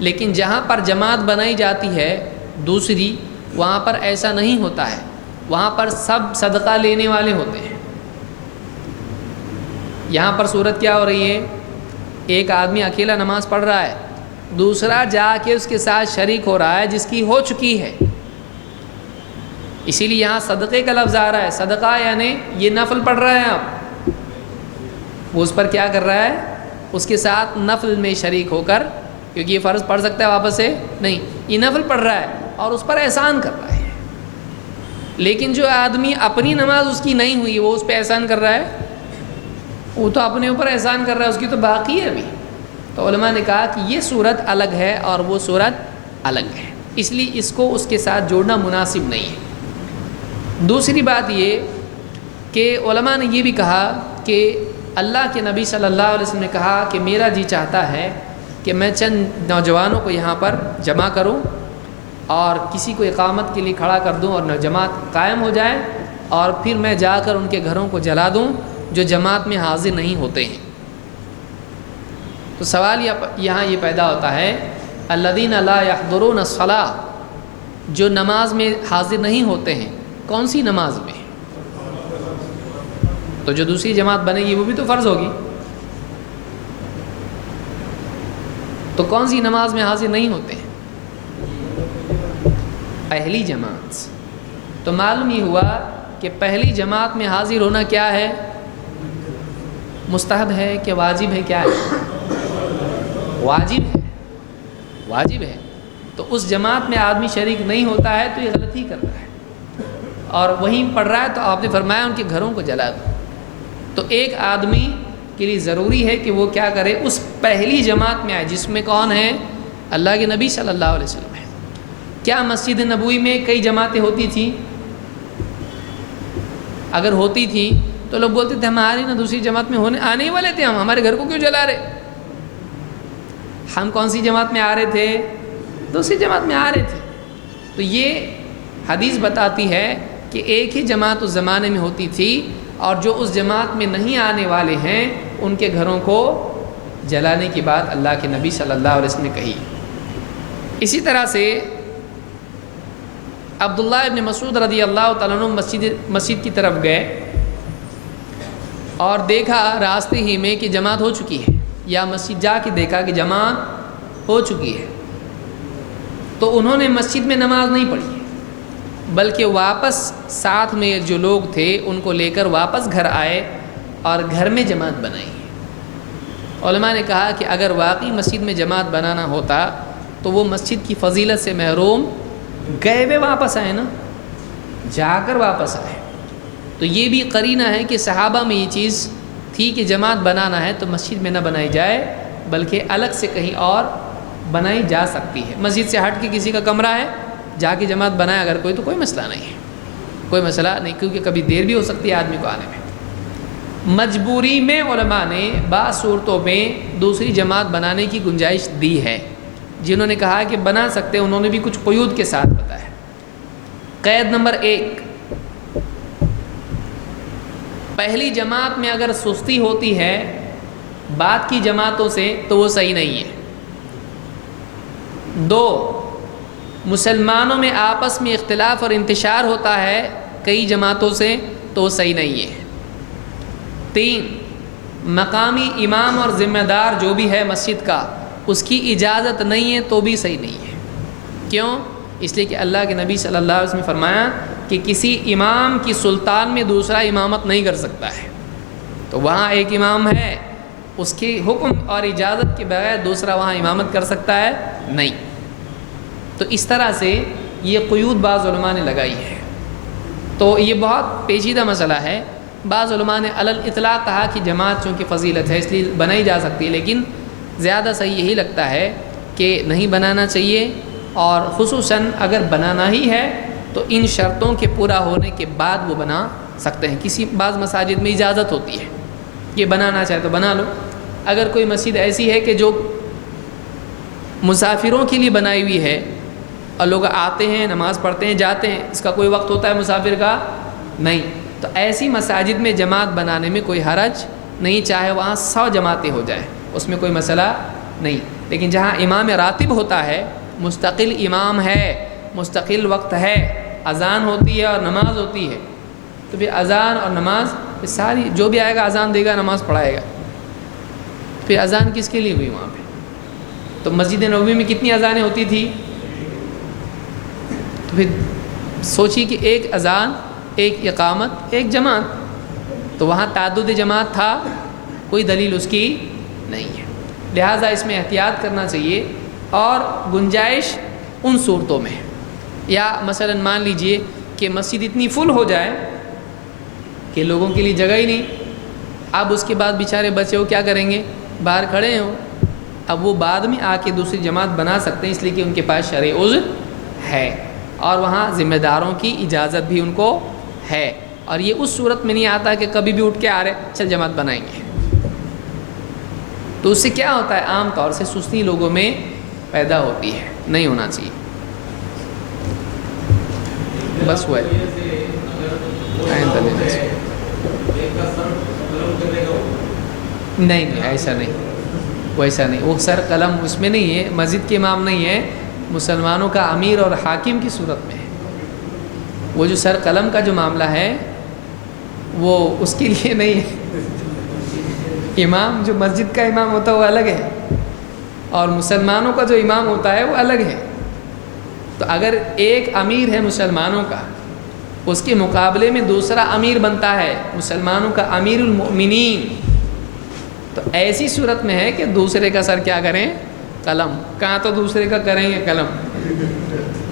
لیکن جہاں پر جماعت بنائی جاتی ہے دوسری، وہاں پر ایسا نہیں ہوتا ہے، وہاں پر سب صدقہ لینے والے ہوتے ہیں. یہاں پر صورت کیا ہو رہی ہے؟ ایک آدمی اکیلا نماز پڑھ رہا ہے، دوسرا جا کے اس کے ساتھ شریک ہو رہا ہے جس کی ہو چکی ہے. اسی لیے یہاں صدقے کا لفظ آ رہا ہے. صدقہ یعنی یہ نفل پڑھ رہا ہے، اب وہ اس پر کیا کر رہا ہے؟ اس کے ساتھ نفل میں شریک ہو کر، کیونکہ یہ فرض پڑھ سکتا ہے واپس سے نہیں، یہ نفل پڑھ رہا ہے اور اس پر احسان کر رہا ہے. لیکن جو آدمی اپنی نماز اس کی نہیں ہوئی وہ اس پہ احسان کر رہا ہے، وہ تو اپنے اوپر احسان کر رہا ہے، اس کی تو باقی ہے ابھی. تو علماء نے کہا کہ یہ صورت الگ ہے اور وہ صورت الگ ہے، اس لیے اس کو اس کے ساتھ جوڑنا مناسب نہیں ہے۔ دوسری بات یہ کہ علماء نے یہ بھی کہا کہ اللہ کے نبی صلی اللہ علیہ وسلم نے کہا کہ میرا جی چاہتا ہے کہ میں چند نوجوانوں کو یہاں پر جمع کروں اور کسی کو اقامت کے لیے کھڑا کر دوں اور جماعت قائم ہو جائے، اور پھر میں جا کر ان کے گھروں کو جلا دوں جو جماعت میں حاضر نہیں ہوتے ہیں۔ تو سوال یہاں یہ پیدا ہوتا ہے، الذین لا یحضرون الصلاۃ، جو نماز میں حاضر نہیں ہوتے ہیں، کون سی نماز میں؟ تو جو دوسری جماعت بنے گی وہ بھی تو فرض ہوگی، تو کون سی نماز میں حاضر نہیں ہوتے ہیں؟ پہلی جماعت۔ تو معلوم یہ ہوا کہ پہلی جماعت میں حاضر ہونا کیا ہے؟ مستحب ہے کہ واجب ہے؟ کیا ہے؟ واجب ہے، واجب ہے۔ تو اس جماعت میں آدمی شریک نہیں ہوتا ہے تو یہ غلطی کر رہا ہے، اور وہیں پڑھ رہا ہے، تو آپ نے فرمایا ان کے گھروں کو جلا دو۔ تو ایک آدمی کے لیے ضروری ہے کہ وہ کیا کرے؟ اس پہلی جماعت میں آئے جس میں کون ہے؟ اللہ کے نبی صلی اللہ علیہ وسلم ہے۔ کیا مسجد نبوی میں کئی جماعتیں ہوتی تھیں؟ اگر ہوتی تھیں تو لوگ بولتے تھے ہمارے نا دوسری جماعت میں آنے ہی والے تھے، ہم ہمارے گھر کو کیوں جلا رہے؟ ہم کون سی جماعت میں آ رہے تھے؟ دوسری جماعت میں آ رہے تھے۔ تو یہ حدیث بتاتی ہے کہ ایک ہی جماعت اس زمانے میں ہوتی تھی، اور جو اس جماعت میں نہیں آنے والے ہیں ان کے گھروں کو جلانے کی بات اللہ کے نبی صلی اللہ علیہ وسلم نے کہی۔ اسی طرح سے عبداللہ ابن مسعود رضی اللہ تعالیٰ عنہ مسجد کی طرف گئے اور دیکھا راستے ہی میں کہ جماعت ہو چکی ہے، یا مسجد جا کے دیکھا کہ جماعت ہو چکی ہے، تو انہوں نے مسجد میں نماز نہیں پڑھی بلکہ واپس ساتھ میں جو لوگ تھے ان کو لے کر واپس گھر آئے اور گھر میں جماعت بنائی۔ علماء نے کہا کہ اگر واقعی مسجد میں جماعت بنانا ہوتا تو وہ مسجد کی فضیلت سے محروم گئے ہوئے واپس آئے نا، جا کر واپس آئے۔ تو یہ بھی قرینہ ہے کہ صحابہ میں یہ چیز تھی کہ جماعت بنانا ہے تو مسجد میں نہ بنائی جائے بلکہ الگ سے کہیں اور بنائی جا سکتی ہے۔ مسجد سے ہٹ کے کسی کا کمرہ ہے، جا کے جماعت بنائے اگر کوئی تو کوئی مسئلہ نہیں ہے، کوئی مسئلہ نہیں، کیونکہ کبھی دیر بھی ہو سکتی ہے آدمی کو آنے میں۔ مجبوری میں علماء نے بعض صورتوں میں دوسری جماعت بنانے کی گنجائش دی ہے، جنہوں نے کہا کہ بنا سکتے انہوں نے بھی کچھ قیود کے ساتھ بتایا۔ قید نمبر 1، پہلی جماعت میں اگر سستی ہوتی ہے بعد کی جماعتوں سے تو وہ صحیح نہیں ہے۔ 2، مسلمانوں میں آپس میں اختلاف اور انتشار ہوتا ہے کئی جماعتوں سے تو وہ صحیح نہیں ہے۔ 3، مقامی امام اور ذمہ دار جو بھی ہے مسجد کا اس کی اجازت نہیں ہے تو بھی صحیح نہیں ہے۔ کیوں؟ اس لیے کہ اللہ کے نبی صلی اللہ علیہ وسلم نے فرمایا کہ کسی امام کی سلطان میں دوسرا امامت نہیں کر سکتا ہے، تو وہاں ایک امام ہے، اس کے حکم اور اجازت کے بغیر دوسرا وہاں امامت کر سکتا ہے؟ نہیں۔ تو اس طرح سے یہ قیود بعض علماء نے لگائی ہے۔ تو یہ بہت پیچیدہ مسئلہ ہے۔ بعض علماء نے علی الاطلاق کہا کہ جماعت چونکہ فضیلت ہے اس لیے بنائی جا سکتی ہے، لیکن زیادہ صحیح یہی لگتا ہے کہ نہیں بنانا چاہیے، اور خصوصاً اگر بنانا ہی ہے تو ان شرطوں کے پورا ہونے کے بعد وہ بنا سکتے ہیں۔ بعض مساجد میں اجازت ہوتی ہے کہ بنانا چاہے تو بنا لو۔ اگر کوئی مسجد ایسی ہے کہ جو مسافروں کے لیے بنائی ہوئی ہے اور لوگ آتے ہیں نماز پڑھتے ہیں جاتے ہیں، اس کا کوئی وقت ہوتا ہے مسافر کا؟ نہیں، تو ایسی مساجد میں جماعت بنانے میں کوئی حرج نہیں، چاہے وہاں 100 جماعتیں ہو جائیں، اس میں کوئی مسئلہ نہیں۔ لیکن جہاں امام راتب ہوتا ہے، مستقل امام ہے، مستقل وقت ہے، اذان ہوتی ہے اور نماز ہوتی ہے، تو پھر اذان اور نماز ساری جو بھی آئے گا اذان دے گا، نماز پڑھائے گا، پھر اذان کس کے لیے ہوئی وہاں پہ؟ تو مسجد نبوی میں کتنی اذانیں ہوتی تھی؟ تو پھر سوچی کہ ایک اذان، ایک اقامت، ایک جماعت، تو وہاں تعدد جماعت تھا، کوئی دلیل اس کی نہیں ہے۔ لہٰذا اس میں احتیاط کرنا چاہیے، اور گنجائش ان صورتوں میں، یا مثلا مان لیجئے کہ مسجد اتنی فل ہو جائے کہ لوگوں کے لیے جگہ ہی نہیں، اب اس کے بعد بیچارے بچے ہو کیا کریں گے؟ باہر کھڑے ہوں، اب وہ بعد میں آ کے دوسری جماعت بنا سکتے ہیں، اس لیے کہ ان کے پاس شرعی عذر ہے، اور وہاں ذمہ داروں کی اجازت بھی ان کو ہے، اور یہ اس صورت میں نہیں آتا کہ کبھی بھی اٹھ کے آ رہے چل جماعت بنائیں گے۔ تو اس سے کیا ہوتا ہے، عام طور سے سستی لوگوں میں پیدا ہوتی ہے، نہیں ہونا چاہیے۔ بس ہوا ہے نہیں ایسا نہیں، ویسا نہیں، وہ سر قلم اس میں نہیں ہے، مسجد کے امام نہیں ہے، مسلمانوں کا امیر اور حاکم کی صورت میں ہے۔ وہ جو سر قلم کا جو معاملہ ہے وہ اس کے لیے نہیں ہے، امام جو مسجد کا امام ہوتا ہے وہ الگ ہے، اور مسلمانوں کا جو امام ہوتا ہے وہ الگ ہے۔ تو اگر ایک امیر ہے مسلمانوں کا، اس کے مقابلے میں دوسرا امیر بنتا ہے مسلمانوں کا امیر المؤمنین، تو ایسی صورت میں ہے کہ دوسرے کا سر کیا کریں، قلم، کہاں تو دوسرے کا کریں گے قلم،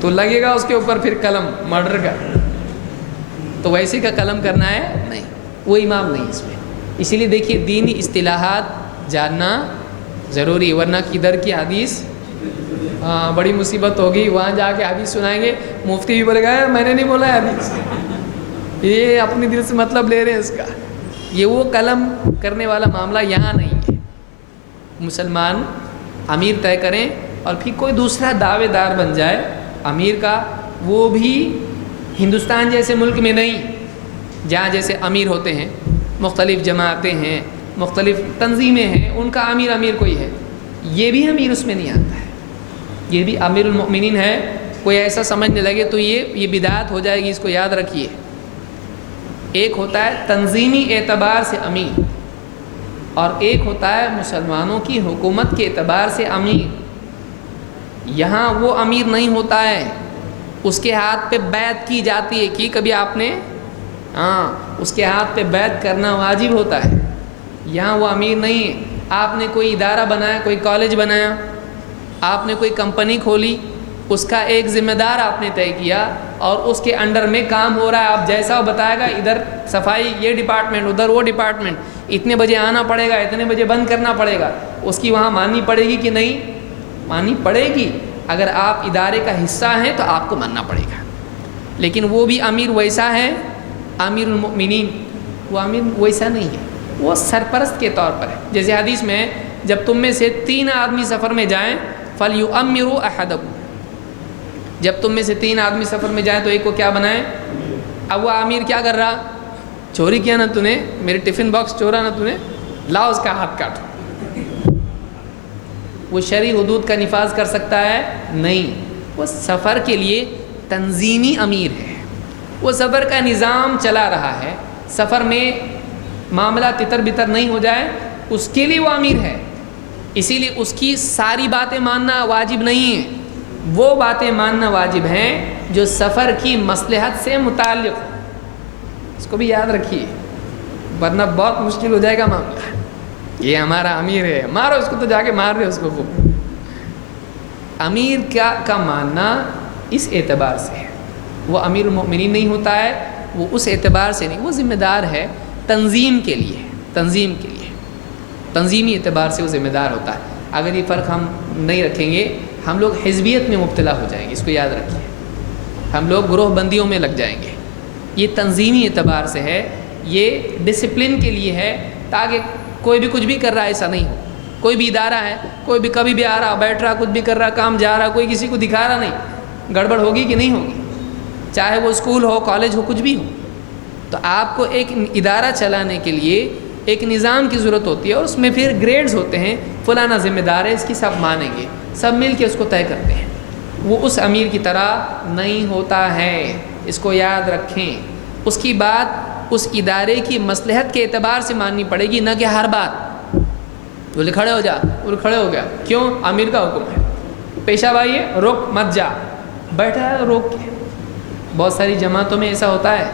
تو لگے گا اس کے اوپر پھر قلم مرڈر کا، تو ویسے کا قلم کرنا ہے نہیں، وہ امام نہیں اس میں۔ اسی لیے دیکھیے دینی اصطلاحات جاننا ضروری، ورنہ کدھر کی حدیث بڑی مصیبت ہوگی، وہاں جا کے حدیث سنائیں گے، مفتی بھی بولے گا میں نے نہیں بولا ہے حدیث، یہ اپنے دل سے مطلب لے رہے ہیں اس کا۔ یہ وہ قلم کرنے والا معاملہ یہاں نہیں ہے، مسلمان امیر طے کریں، اور پھر کوئی دوسرا دعوے دار بن جائے امیر کا، وہ بھی ہندوستان جیسے ملک میں نہیں جہاں جیسے امیر ہوتے ہیں، مختلف جماعتیں ہیں، مختلف تنظیمیں ہیں، ان کا امیر کوئی ہے، یہ بھی امیر اس میں نہیں آتا ہے، یہ بھی امیر المؤمنین ہے۔ کوئی ایسا سمجھنے لگے تو یہ بدعت ہو جائے گی، اس کو یاد رکھیے۔ ایک ہوتا ہے تنظیمی اعتبار سے امیر، اور ایک ہوتا ہے مسلمانوں کی حکومت کے اعتبار سے امیر۔ یہاں وہ امیر نہیں ہوتا ہے، اس کے ہاتھ پہ بیعت کی جاتی ہے، کہ کبھی آپ نے اس کے ہاتھ پہ بیعت کرنا واجب ہوتا ہے۔ یہاں وہ امیر نہیں ہے۔ آپ نے کوئی ادارہ بنایا، کوئی کالج بنایا، آپ نے کوئی کمپنی کھولی، اس کا ایک ذمہ دار آپ نے طے کیا، اور اس کے انڈر میں کام ہو رہا ہے، آپ جیسا وہ بتائے گا، ادھر صفائی یہ ڈپارٹمنٹ، ادھر وہ ڈپارٹمنٹ، اتنے بجے آنا پڑے گا، اتنے بجے بند کرنا پڑے گا، اس کی وہاں ماننی پڑے گی کہ نہیں؟ ماننی پڑے گی۔ اگر آپ ادارے کا حصہ ہیں تو آپ کو ماننا پڑے گا۔ لیکن وہ بھی امیر ویسا ہے، امیر المؤمنین، وہ امیر ویسا نہیں ہے، وہ سرپرست کے طور پر ہے۔ جیسے حدیث میں جب تم میں سے 3 آدمی سفر میں جائیں فَلْيُؤَمِّرُوا أَحَدَكُمْ، جب تم میں سے 3 آدمی سفر میں جائیں تو ایک کو کیا بنائیں؟ اب وہ امیر کیا کر رہا؟ چوری کیا نا تو نے، میرے ٹفن باکس چورا نا تو نے، لا اس کا ہاتھ کاٹو۔ وہ شرعی حدود کا نفاذ کر سکتا ہے؟ نہیں، وہ سفر کے لیے تنظیمی امیر ہے، وہ سفر کا نظام چلا رہا ہے، سفر میں معاملہ تتر بتر نہیں ہو جائے، اس کے لیے وہ امیر ہے۔ اسی لیے اس کی ساری باتیں ماننا واجب نہیں ہے، وہ باتیں ماننا واجب ہیں جو سفر کی مصلحت سے متعلق ہو، اس کو بھی یاد رکھیے، ورنہ بہت مشکل ہو جائے گا معاملہ۔ یہ ہمارا امیر ہے، مارو اس کو، تو جا کے مار رہے اس کو۔ امیر کا ماننا اس اعتبار سے ہے، وہ امیر المؤمنین نہیں ہوتا ہے، وہ اس اعتبار سے نہیں، وہ ذمہ دار ہے تنظیم کے لیے، تنظیمی اعتبار سے وہ ذمہ دار ہوتا ہے۔ اگر یہ فرق ہم نہیں رکھیں گے، ہم لوگ حزبیت میں مبتلا ہو جائیں گے، اس کو یاد رکھیے، ہم لوگ گروہ بندیوں میں لگ جائیں گے۔ یہ تنظیمی اعتبار سے ہے، یہ ڈسپلن کے لیے ہے، تاکہ کوئی بھی کچھ بھی کر رہا ہے ایسا نہیں ہو۔ کوئی بھی ادارہ ہے، کوئی بھی کبھی بھی آ رہا بیٹھ رہا، کچھ بھی کر رہا، کام جا رہا، کوئی کسی کو دکھا رہا نہیں، گڑبڑ ہوگی کہ نہیں ہوگی؟ چاہے وہ اسکول ہو، کالج ہو، کچھ بھی ہو۔ تو آپ کو ایک ادارہ چلانے کے لیے ایک نظام کی ضرورت ہوتی ہے، اور اس میں پھر گریڈز ہوتے ہیں، فلانا ذمہ دار ہے، اس کی سب مانیں گے، سب مل کے اس کو طے کرتے ہیں۔ وہ اس امیر کی طرح نہیں ہوتا ہے، اس کو یاد رکھیں۔ اس کی بات اس ادارے کی مصلحت کے اعتبار سے ماننی پڑے گی، نہ کہ ہر بات بولے کھڑے ہو جا، وہ کھڑے ہو گیا، کیوں؟ امیر کا حکم ہے، پیشہ بھائی ہے، رک مت جا، بیٹھا ہے روک کے۔ بہت ساری جماعتوں میں ایسا ہوتا ہے،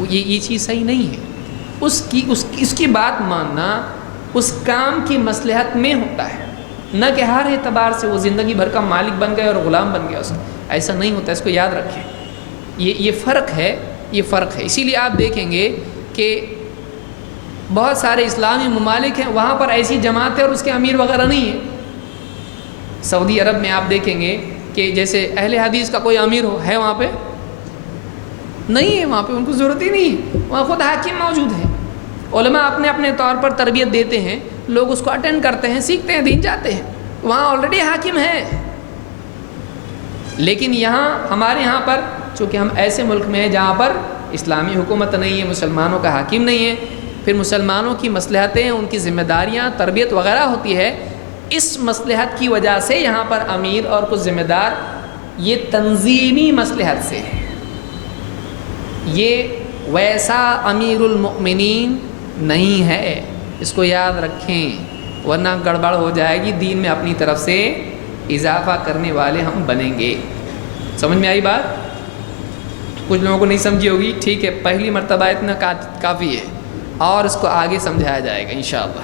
یہ چیز صحیح نہیں ہے۔ اس کی بات ماننا اس کام کی مصلحت میں ہوتا ہے، نہ کہ ہر اعتبار سے وہ زندگی بھر کا مالک بن گیا اور غلام بن گیا، اس کا ایسا نہیں ہوتا، اس کو یاد رکھیں۔ یہ فرق ہے، یہ فرق ہے۔ اسی لیے آپ دیکھیں گے کہ بہت سارے اسلامی ممالک ہیں وہاں پر ایسی جماعتیں اور اس کے امیر وغیرہ نہیں ہیں. سعودی عرب میں آپ دیکھیں گے کہ جیسے اہل حدیث کا کوئی امیر ہے وہاں پہ نہیں ہے, وہاں پہ ان کو ضرورت ہی نہیں ہے, وہاں خود حاکم موجود ہیں. علماء اپنے اپنے طور پر تربیت دیتے ہیں, لوگ اس کو اٹینڈ کرتے ہیں, سیکھتے ہیں, دین جاتے ہیں, وہاں آلریڈی حاکم ہے. لیکن یہاں ہمارے یہاں پر چونکہ ہم ایسے ملک میں ہیں جہاں پر اسلامی حکومت نہیں ہے, مسلمانوں کا حاکم نہیں ہے, پھر مسلمانوں کی مصلحتیں, ان کی ذمہ داریاں, تربیت وغیرہ ہوتی ہے. اس مصلحت کی وجہ سے یہاں پر امیر اور کچھ ذمہ دار, یہ تنظیمی مصلحت سے ہے. یہ ویسا امیر المؤمنین نہیں ہے, اس کو یاد رکھیں ورنہ گڑبڑ ہو جائے گی. دین میں اپنی طرف سے اضافہ کرنے والے ہم بنیں گے. سمجھ میں آئی بات؟ کچھ لوگوں کو نہیں سمجھی ہوگی, ٹھیک ہے, پہلی مرتبہ اتنا کافی ہے, اور اس کو آگے سمجھایا جائے گا انشاءاللہ.